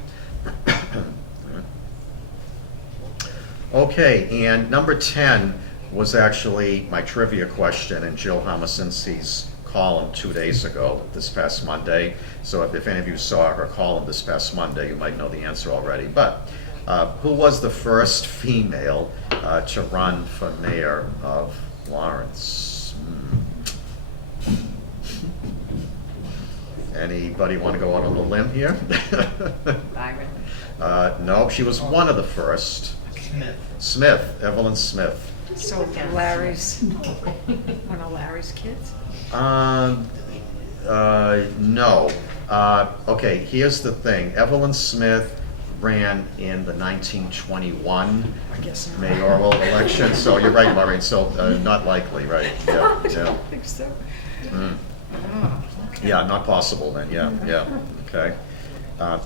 Okay, and number 10 was actually my trivia question in Jill Homosinski's column 2 days ago, this past Monday. So if any of you saw her column this past Monday, you might know the answer already. But who was the first female to run for mayor of Lawrence? Anybody want to go out on the limb here? Byron. No, she was one of the first. Smith, Evelyn Smith. So Larry's, one of Larry's kids? No. Okay, here's the thing. Evelyn Smith ran in the 1921 I guess not. mayoral election, so you're right, Maureen, so not likely, right? Yeah, I yeah. don't think so. Mm. Oh, okay. Yeah, not possible then, yeah, okay.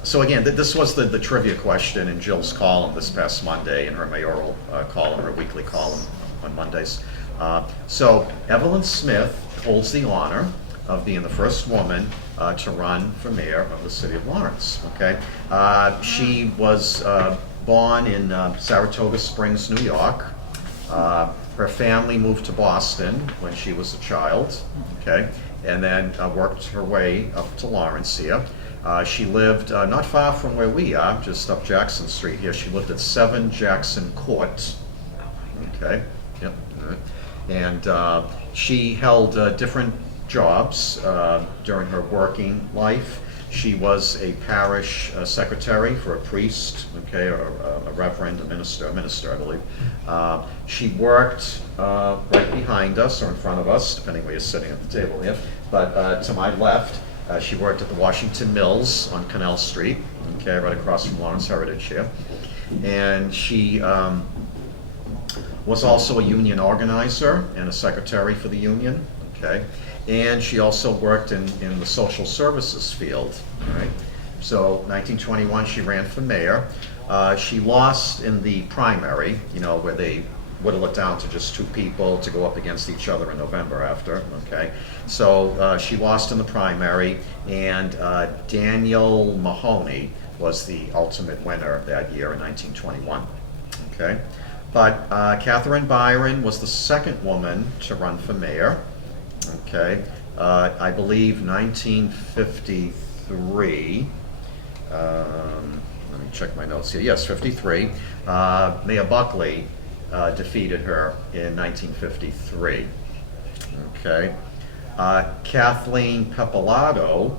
So again, this was the trivia question in Jill's column this past Monday, in her mayoral column, her weekly column on Mondays. So Evelyn Smith holds the honor of being the first woman to run for mayor of the city of Lawrence, okay? She was born in Saratoga Springs, New York. Her family moved to Boston when she was a child, okay, and then worked her way up to Lawrence here. She lived not far from where we are, just up Jackson Street here. She lived at 7 Jackson Court, okay, yep, all right. And she held different jobs during her working life. She was a parish secretary for a priest, okay, or a reverend, a minister, I believe. She worked right behind us or in front of us, depending where you're sitting at the table here. But to my left, she worked at the Washington Mills on Canal Street, okay, right across from Lawrence Heritage here. And she was also a union organizer and a secretary for the union, okay? And she also worked in the social services field, all right? So 1921, she ran for mayor. She lost in the primary, you know, where they whittle it down to just 2 people to go up against each other in November after, okay? So she lost in the primary, and Daniel Mahoney was the ultimate winner that year in 1921, okay? But Catherine Byron was the second woman to run for mayor. Okay, I believe 1953, let me check my notes here, yes, 53, Mayor Buckley defeated her in 1953, okay. Kathleen Pepolato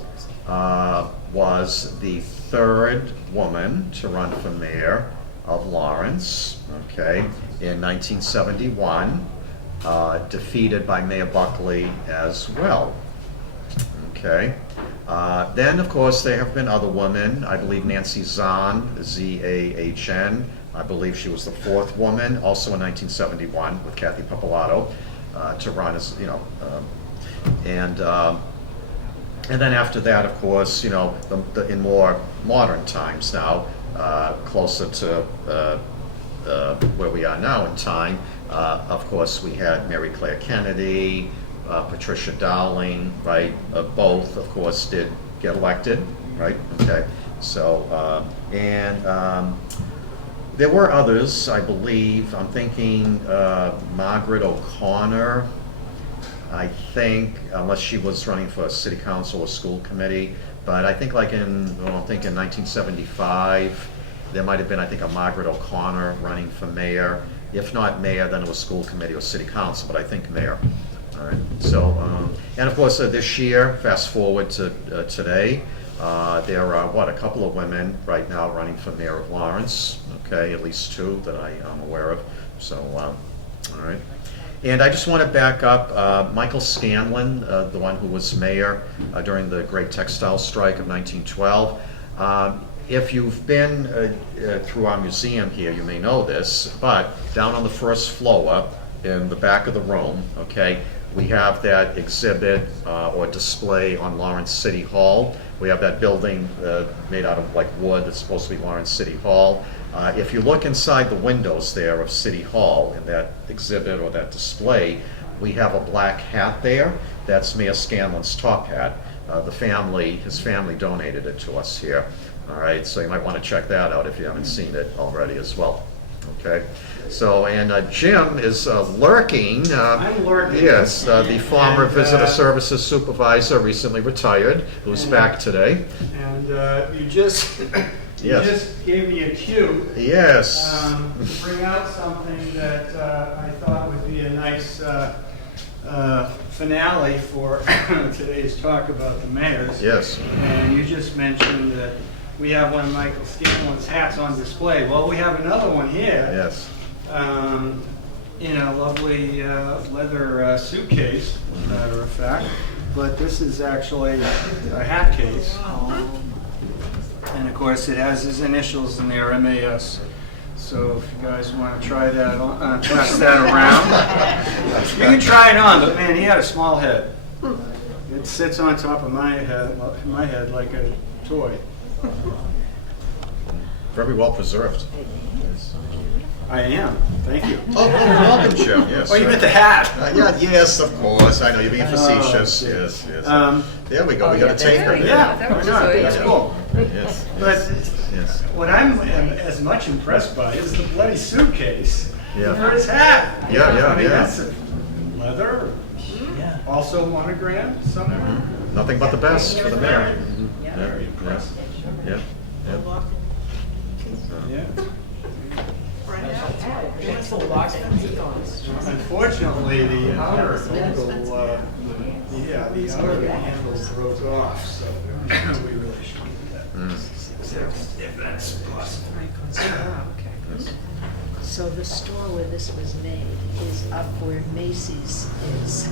was the third woman to run for mayor of Lawrence, okay, in 1971. Defeated by Mayor Buckley as well. Okay. Then, of course, there have been other women. I believe Nancy Zahn, Z-A-H-N. I believe she was the 4th woman, also in 1971, with Kathy Pepolato, to run as, you know, and then after that, of course, you know, in more modern times now, closer to where we are now in time. Of course, we had Mary Claire Kennedy, Patricia Dowling, right? Both, of course, did get elected, right? Okay. So, there were others, I believe. I'm thinking Margaret O'Connor, I think, unless she was running for city council or school committee. But I think like in 1975, there might have been, I think, a Margaret O'Connor running for mayor. If not mayor, then it was school committee or city council, but I think mayor. All right. So, and of course, this year, fast forward to today, there are, a couple of women right now running for mayor of Lawrence, okay, at least 2 that I am aware of. So, all right. And I just want to back up, Michael Scanlon, the one who was mayor during the Great Textile Strike of 1912. If you've been through our museum here, you may know this, but down on the first floor in the back of the room, okay, we have that exhibit or display on Lawrence City Hall. We have that building made out of like wood that's supposed to be Lawrence City Hall. If you look inside the windows there of City Hall in that exhibit or that display, we have a black hat there. That's Mayor Scanlon's top hat. His family donated it to us here. All right, so you might want to check that out if you haven't seen it already as well. Okay, so, and Jim is lurking. I'm lurking. Yes, the former And, visitor services supervisor, recently retired, who's back today. And you just gave me a cue Yes. to bring out something that I thought would be a nice finale for today's talk about the mayors. Yes. And you just mentioned that we have one of Michael Scanlon's hats on display. Well, we have another one here. Yes. In a lovely leather suitcase, as a matter of fact. But this is actually a hat case. And of course, it has his initials in there, MAS. So if you guys want to try that on, pass that around. You can try it on, but man, he had a small head. It sits on top of my head like a toy. Very well preserved. I am. Thank you. Oh, welcome, Jim. Yes. Oh, you sir. meant the hat. Yeah, yes, of course. I know you're being facetious. Yes, yes. There we go. We got a taker. Yeah, that why was not? good. That's cool. Yes. But Yes. what I'm as much impressed by is the bloody suitcase. Yeah. For his hat. Yeah, yeah, I mean, yeah. that's leather, Yeah. also monogrammed somewhere. Nothing but the best for the mayor. Yeah. Very impressive. Yeah, yeah. Yeah. What's the locksmith's Unfortunately, the outer handle, the outer handle broke off, so we really should do that. If that's possible. Oh, okay. So the store where this was made is up where Macy's is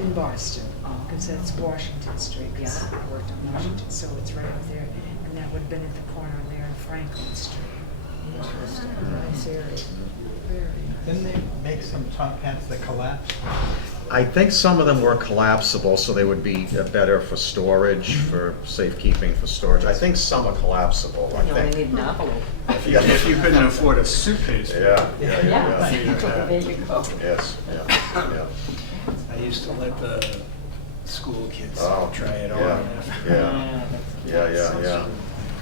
in Boston, because that's Washington Street, because I worked on Washington, so it's right up there. And that would have been at the corner there in Franklin Street. Interesting, nice area. Very nice. Didn't they make some top hats that collapsed? I think some of them were collapsible, so they would be better for storage, for safekeeping, for storage. I think some are collapsible, I You only think. need an envelope. If you couldn't afford a suitcase. Yeah, yeah, yeah. There you go. Yes, yeah, yeah. I used to let the school kids Oh, try it on. yeah, yeah, yeah, yeah.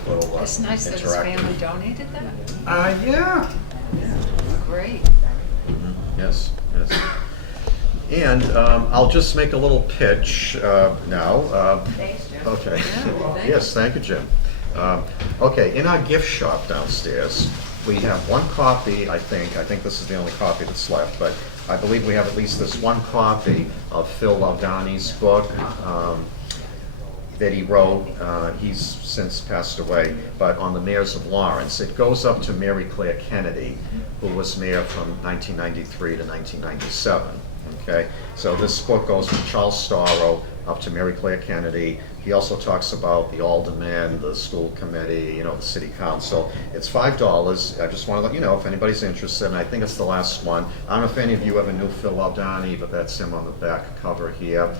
Little, It's nice that his interactive. family donated that. Yeah. Great. Mhm, yes, yes. And I'll just make a little pitch now. Thanks, Jim. Okay. Yeah, thank Yes, thank you, Jim. Okay, in our gift shop downstairs, we have one copy, I think this is the only copy that's left, but I believe we have at least this one copy of Phil Laudani's book that he wrote. He's since passed away, but on the mayors of Lawrence. It goes up to Mary Claire Kennedy, who was mayor from 1993 to 1997. Okay, so this book goes from Charles Starro up to Mary Claire Kennedy. He also talks about the aldermen, the school committee, the city council. It's $5. I just want to let you know if anybody's interested, and I think it's the last one. I don't know if any of you ever knew Phil Laudani, but that's him on the back cover here.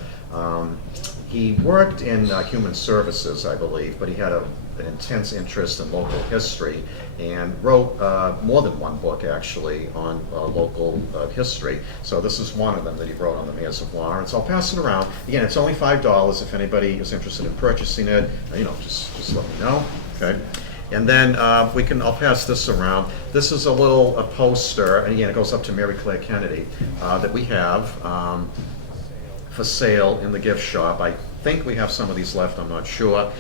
He worked in human services, I believe, but he had an intense interest in local history and wrote more than one book, actually, on local history. So this is one of them that he wrote on the mayors of Lawrence. I'll pass it around. Again, it's only $5 if anybody is interested in purchasing it. Just let me know, okay? And then I'll pass this around. This is a poster, and again, it goes up to Mary Claire Kennedy, that we have for sale in the gift shop. I think we have some of these left, I'm not sure.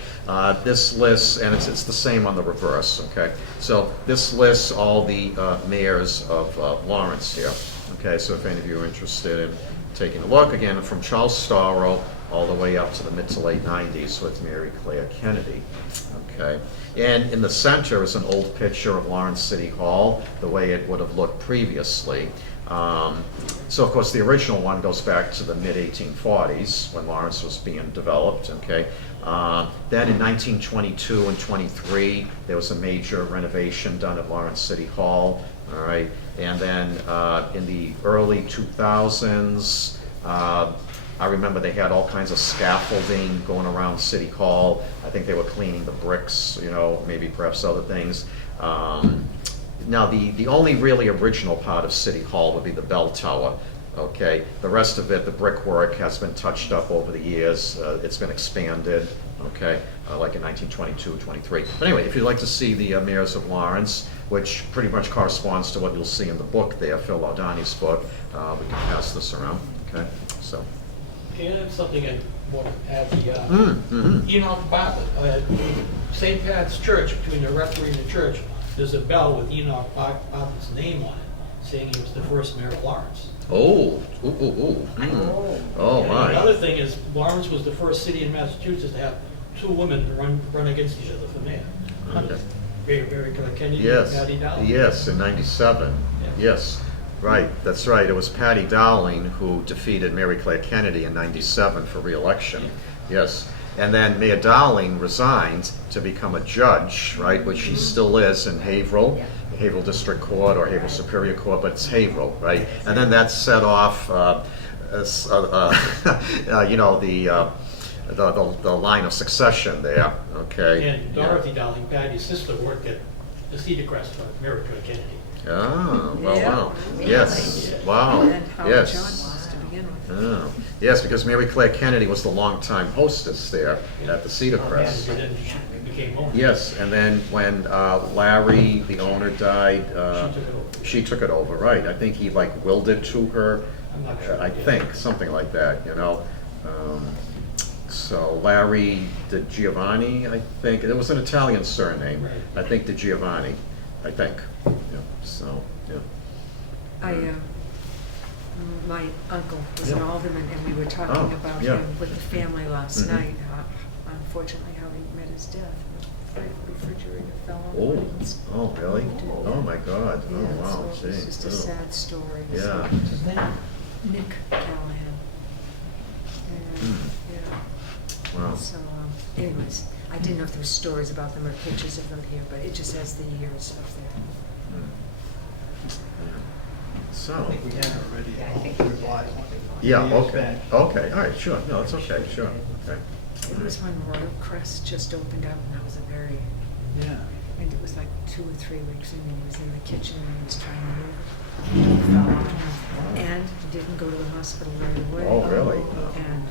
This lists, and it's the same on the reverse, okay? So this lists all the mayors of Lawrence here, okay? So if any of you are interested in taking a look, again, from Charles Starro all the way up to the mid to late 90s with Mary Claire Kennedy, okay? And in the center is an old picture of Lawrence City Hall, the way it would have looked previously. So of course the original one goes back to the mid-1840s when Lawrence was being developed, okay? Then in 1922 and 23 there was a major renovation done at Lawrence City Hall, all right? And then in the early 2000s, I remember they had all kinds of scaffolding going around City Hall. I think they were cleaning the bricks, maybe perhaps other things. Now, the only really original part of City Hall would be the bell tower, okay? The rest of it, the brickwork has been touched up over the years. It's been expanded, okay, like in 1922, 23. But anyway, if you'd like to see the mayors of Lawrence, which pretty much corresponds to what you'll see in the book there, Phil Laudani's book, we can pass this around, okay? So. And it's something I want to add, Mm-hmm. Enoch Bartlett, St. Pat's Church, between the rectory and the church, there's a bell with Enoch Bartlett's name on it, saying he was the first mayor of Lawrence. Oh, ooh, ooh, ooh. Mm. Oh, And my. another thing is, Lawrence was the first city in Massachusetts to have two women run against each other for mayor. Okay. Mary Claire Kennedy and Yes, Patty Dowling. yes, in 97, Yeah. yes, right, that's right. It was Patty Dowling who defeated Mary Claire Kennedy in 97 for re-election, yes. And then Mayor Dowling resigned to become a judge, right, which she still is in Haverhill, Haverhill District Court or Haverhill Superior Court, but it's Haverhill, right? And then that set off, the line of succession there, okay? And Dorothy Dowling, Patty's sister, worked at the Cedar Crest for Mary Claire Kennedy. Ah, well, Yeah. wow, Yeah. yes, wow, And Howard John yes. was to begin with. Oh, yes, because Mary Claire Kennedy was the longtime hostess there at the Cedar And Crest. then became owner. Yes, and then when Larry, the owner, died, she took it over, right. I think he like willed it to her, I'm not sure. I think, something like that, you know. So Larry Di Giovanni, I think, it was an Italian surname. Right. I think Di Giovanni, I think, yeah, so, yeah. My uncle was an Yeah. alderman, and we were talking Oh, about yeah. him with the family last Mhm. night. Unfortunately, how he met his death. The refrigerator fell on Oh, him. oh, really? Oh, my God, oh, Yeah, wow, so gee. it's just a oh. sad story. Yeah. So, What's his name? Nick Callahan. Hmm. Yeah. Wow. So, anyways, I didn't know if there were stories about them or pictures of them here, but it just has the years of their. Hmm. Yeah. I So, think we had already. Yeah, I think a we did. revised one. yeah, Years okay, back. okay, all right, sure, no, it's okay, sure, okay. It was when Royal Crest just opened up, and that was a very, Yeah. and it was like 2 or 3 weeks in, and he was in the kitchen, and he was trying to move. He fell off, and didn't go to the hospital right away. Oh, really? And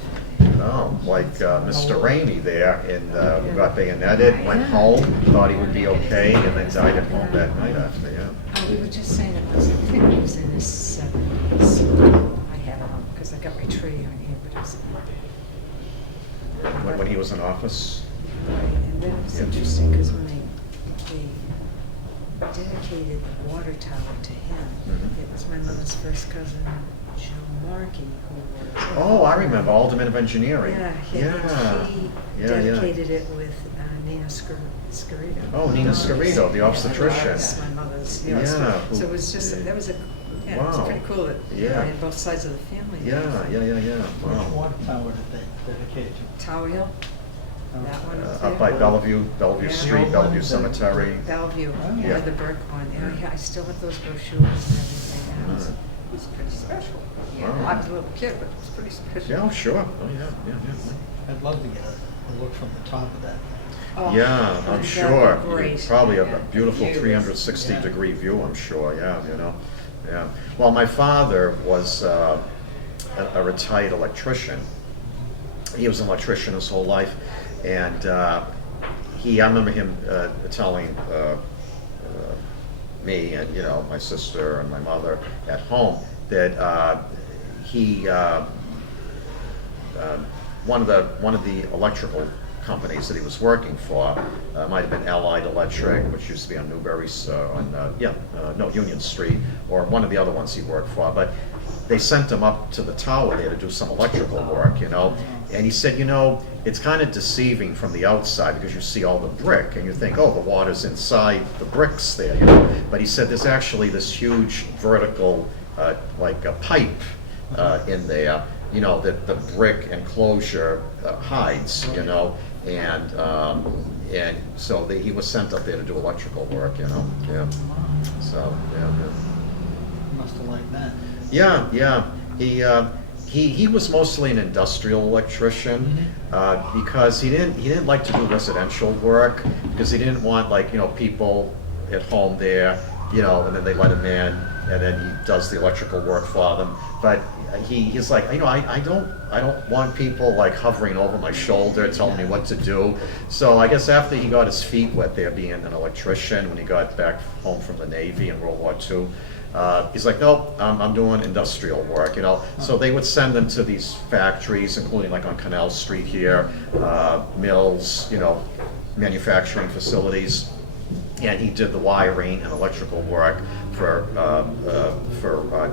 Oh, like Mr. Raymie there, who got bayoneted, went home, thought he would be okay, and then died at home that night after, yeah. we were just saying it was, I think he was in his 70s. I have it on, because I got my tree on here, but it was. When he was in office? And then it was Yeah. interesting, because when they dedicated the water tower to him, Mhm. it was my mother's first cousin, Joe Markey, who was. Oh, I remember, Alderman of Engineering. Yeah, Yeah. he Yeah, dedicated it with Nina Scarito. Oh, Nina Scarito, the obstetrician. That's my mother's, Yeah, who- so it was just, that was a, yeah, it was Wow. pretty cool that, Yeah. I had both sides of the family. Yeah, Which wow. water tower did they dedicate to? Tower Hill, that one up Up by there. Bellevue Yeah. Street, Bellevue Cemetery. Bellevue, Oh. yeah, Yeah. the brick one, and I still have those brochures and everything, and Mm. it was pretty special. Yeah, Wow. I was a little kid, but it was pretty special. Yeah, oh, sure, oh, yeah. I'd love to get a look from the top of that thing. Oh, Yeah, I'm that'd be sure. great. Probably a Yeah. beautiful Views. 360-degree view, I'm sure, yeah, you know, yeah. Well, my father was a retired electrician. He was an electrician his whole life, and I remember him telling me and, you know, my sister and my mother at home that one of the electrical companies that he was working for, might have been Allied Electric, which used to be on Union Street, or one of the other ones he worked for, but they sent him up to the tower there to do some electrical work, you know, and he said, you know, it's kind of deceiving from the outside because you see all the brick and you think, oh, the water's inside the bricks there, you know, but he said there's actually this huge vertical, like a pipe in there, you know, that the brick enclosure hides, you know, and so he was sent up there to do electrical work, you know, yeah. So, yeah. Must have liked that. Yeah. He was mostly an industrial electrician because he didn't like to do residential work because he didn't want, like, you know, people at home there, you know, and then they let him in and then he does the electrical work for them. But he's like, you know, I don't want people like hovering over my shoulder telling me what to do. So I guess after he got his feet wet there being an electrician when he got back home from the Navy in World War II, he's like, nope, I'm doing industrial work, you know. So they would send them to these factories, including like on Canal Street here, mills, you know, manufacturing facilities. And he did the wiring and electrical work for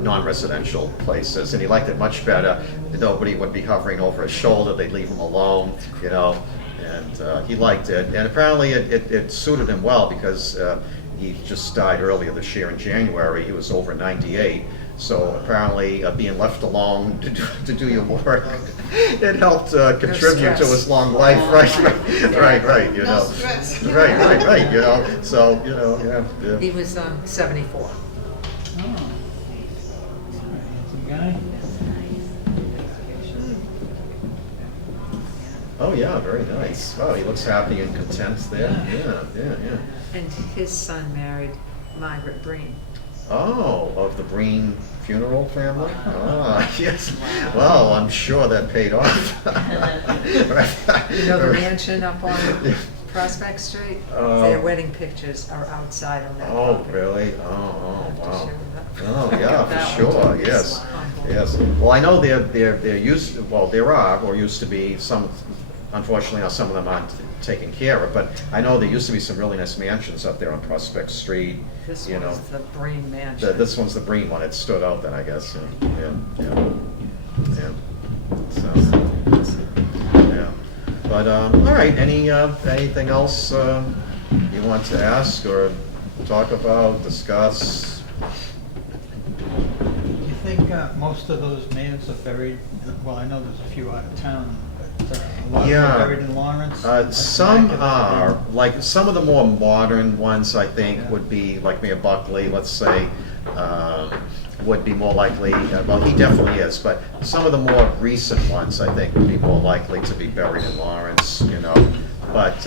non-residential places, and he liked it much better. Nobody would be hovering over his shoulder; they'd leave him alone, you know. And he liked it, and apparently it suited him well because he just died earlier this year in January. He was over 98. So apparently, being left alone to do your work, it helped contribute to his long life. Right. You know. Right. You know. So you know, yeah. He was 74. Oh. Handsome guy. Oh yeah, very nice. Wow, he looks happy and content there. Yeah. And his son married Margaret Breen. Oh, of the Breen funeral family? Ah, yes. Well, I'm sure that paid off. You know the mansion up on Prospect Street, Uh, their wedding pictures are outside on that Oh, property. really? Oh, I'll have to wow. show you that. Oh, yeah, That for one sure, too. yes, It's yes. Well, I know there used, well, there are, or used to be some, unfortunately, now some of them aren't taken care of, but I know there used to be some really nice mansions up there on Prospect Street, This you know. one's the Breen Mansion. This one's the Breen one, it stood out then, I guess, yeah, yeah, yeah. So, yeah. But, all right, anything else you want to ask or talk about, discuss? Do you think most of those names are buried, well, I know there's a few out of town, but a lot of them are buried in Lawrence? Like Some Mac are, and- like, some of the more modern ones, I think, Yeah. would be, like Mayor Buckley, let's say, would be more likely, well, he definitely is, but some of the more recent ones, I think, would be more likely to be buried in Lawrence, you know. But,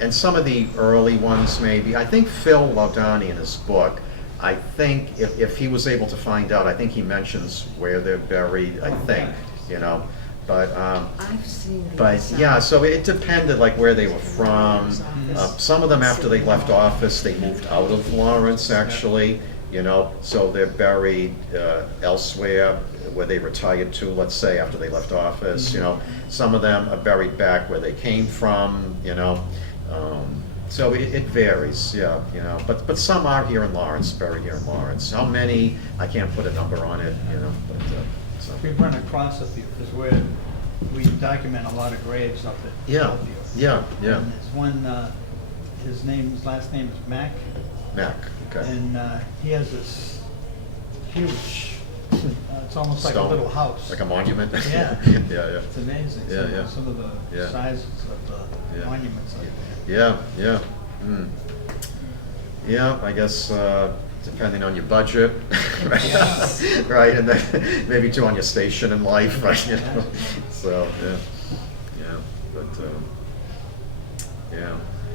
and some of the early ones maybe, I think Phil Laudani in his book, I think if he was able to find out, I think he mentions where they're buried, I think, you know. But, I've seen these. but yeah, so it depended like where they were from. Some of them after they left office, they moved out of Lawrence actually, you know, so they're buried elsewhere where they retired to, let's say, after they left office, you know. Some of them are buried back where they came from, you know. So it varies, yeah, you know, but some are here in Lawrence, buried here in Lawrence. How many, I can't put a number on it, you know, but, so. We've run across a few, because we document a lot of graves up at Yeah, Bellevue. yeah, yeah, And there's one, his last name is Mac, Mac, okay. and he has this huge, it's almost like a Stone. little house. Like a monument? Yeah. Yeah, yeah. It's amazing, Yeah, yeah. some of Yeah. the sizes of the Yeah. monuments up there. Yeah, yeah. Mm. Yeah, I guess depending on your budget, right? Yeah. Right, and then maybe too on your station in life, right? You know? So, yeah, yeah, but, yeah.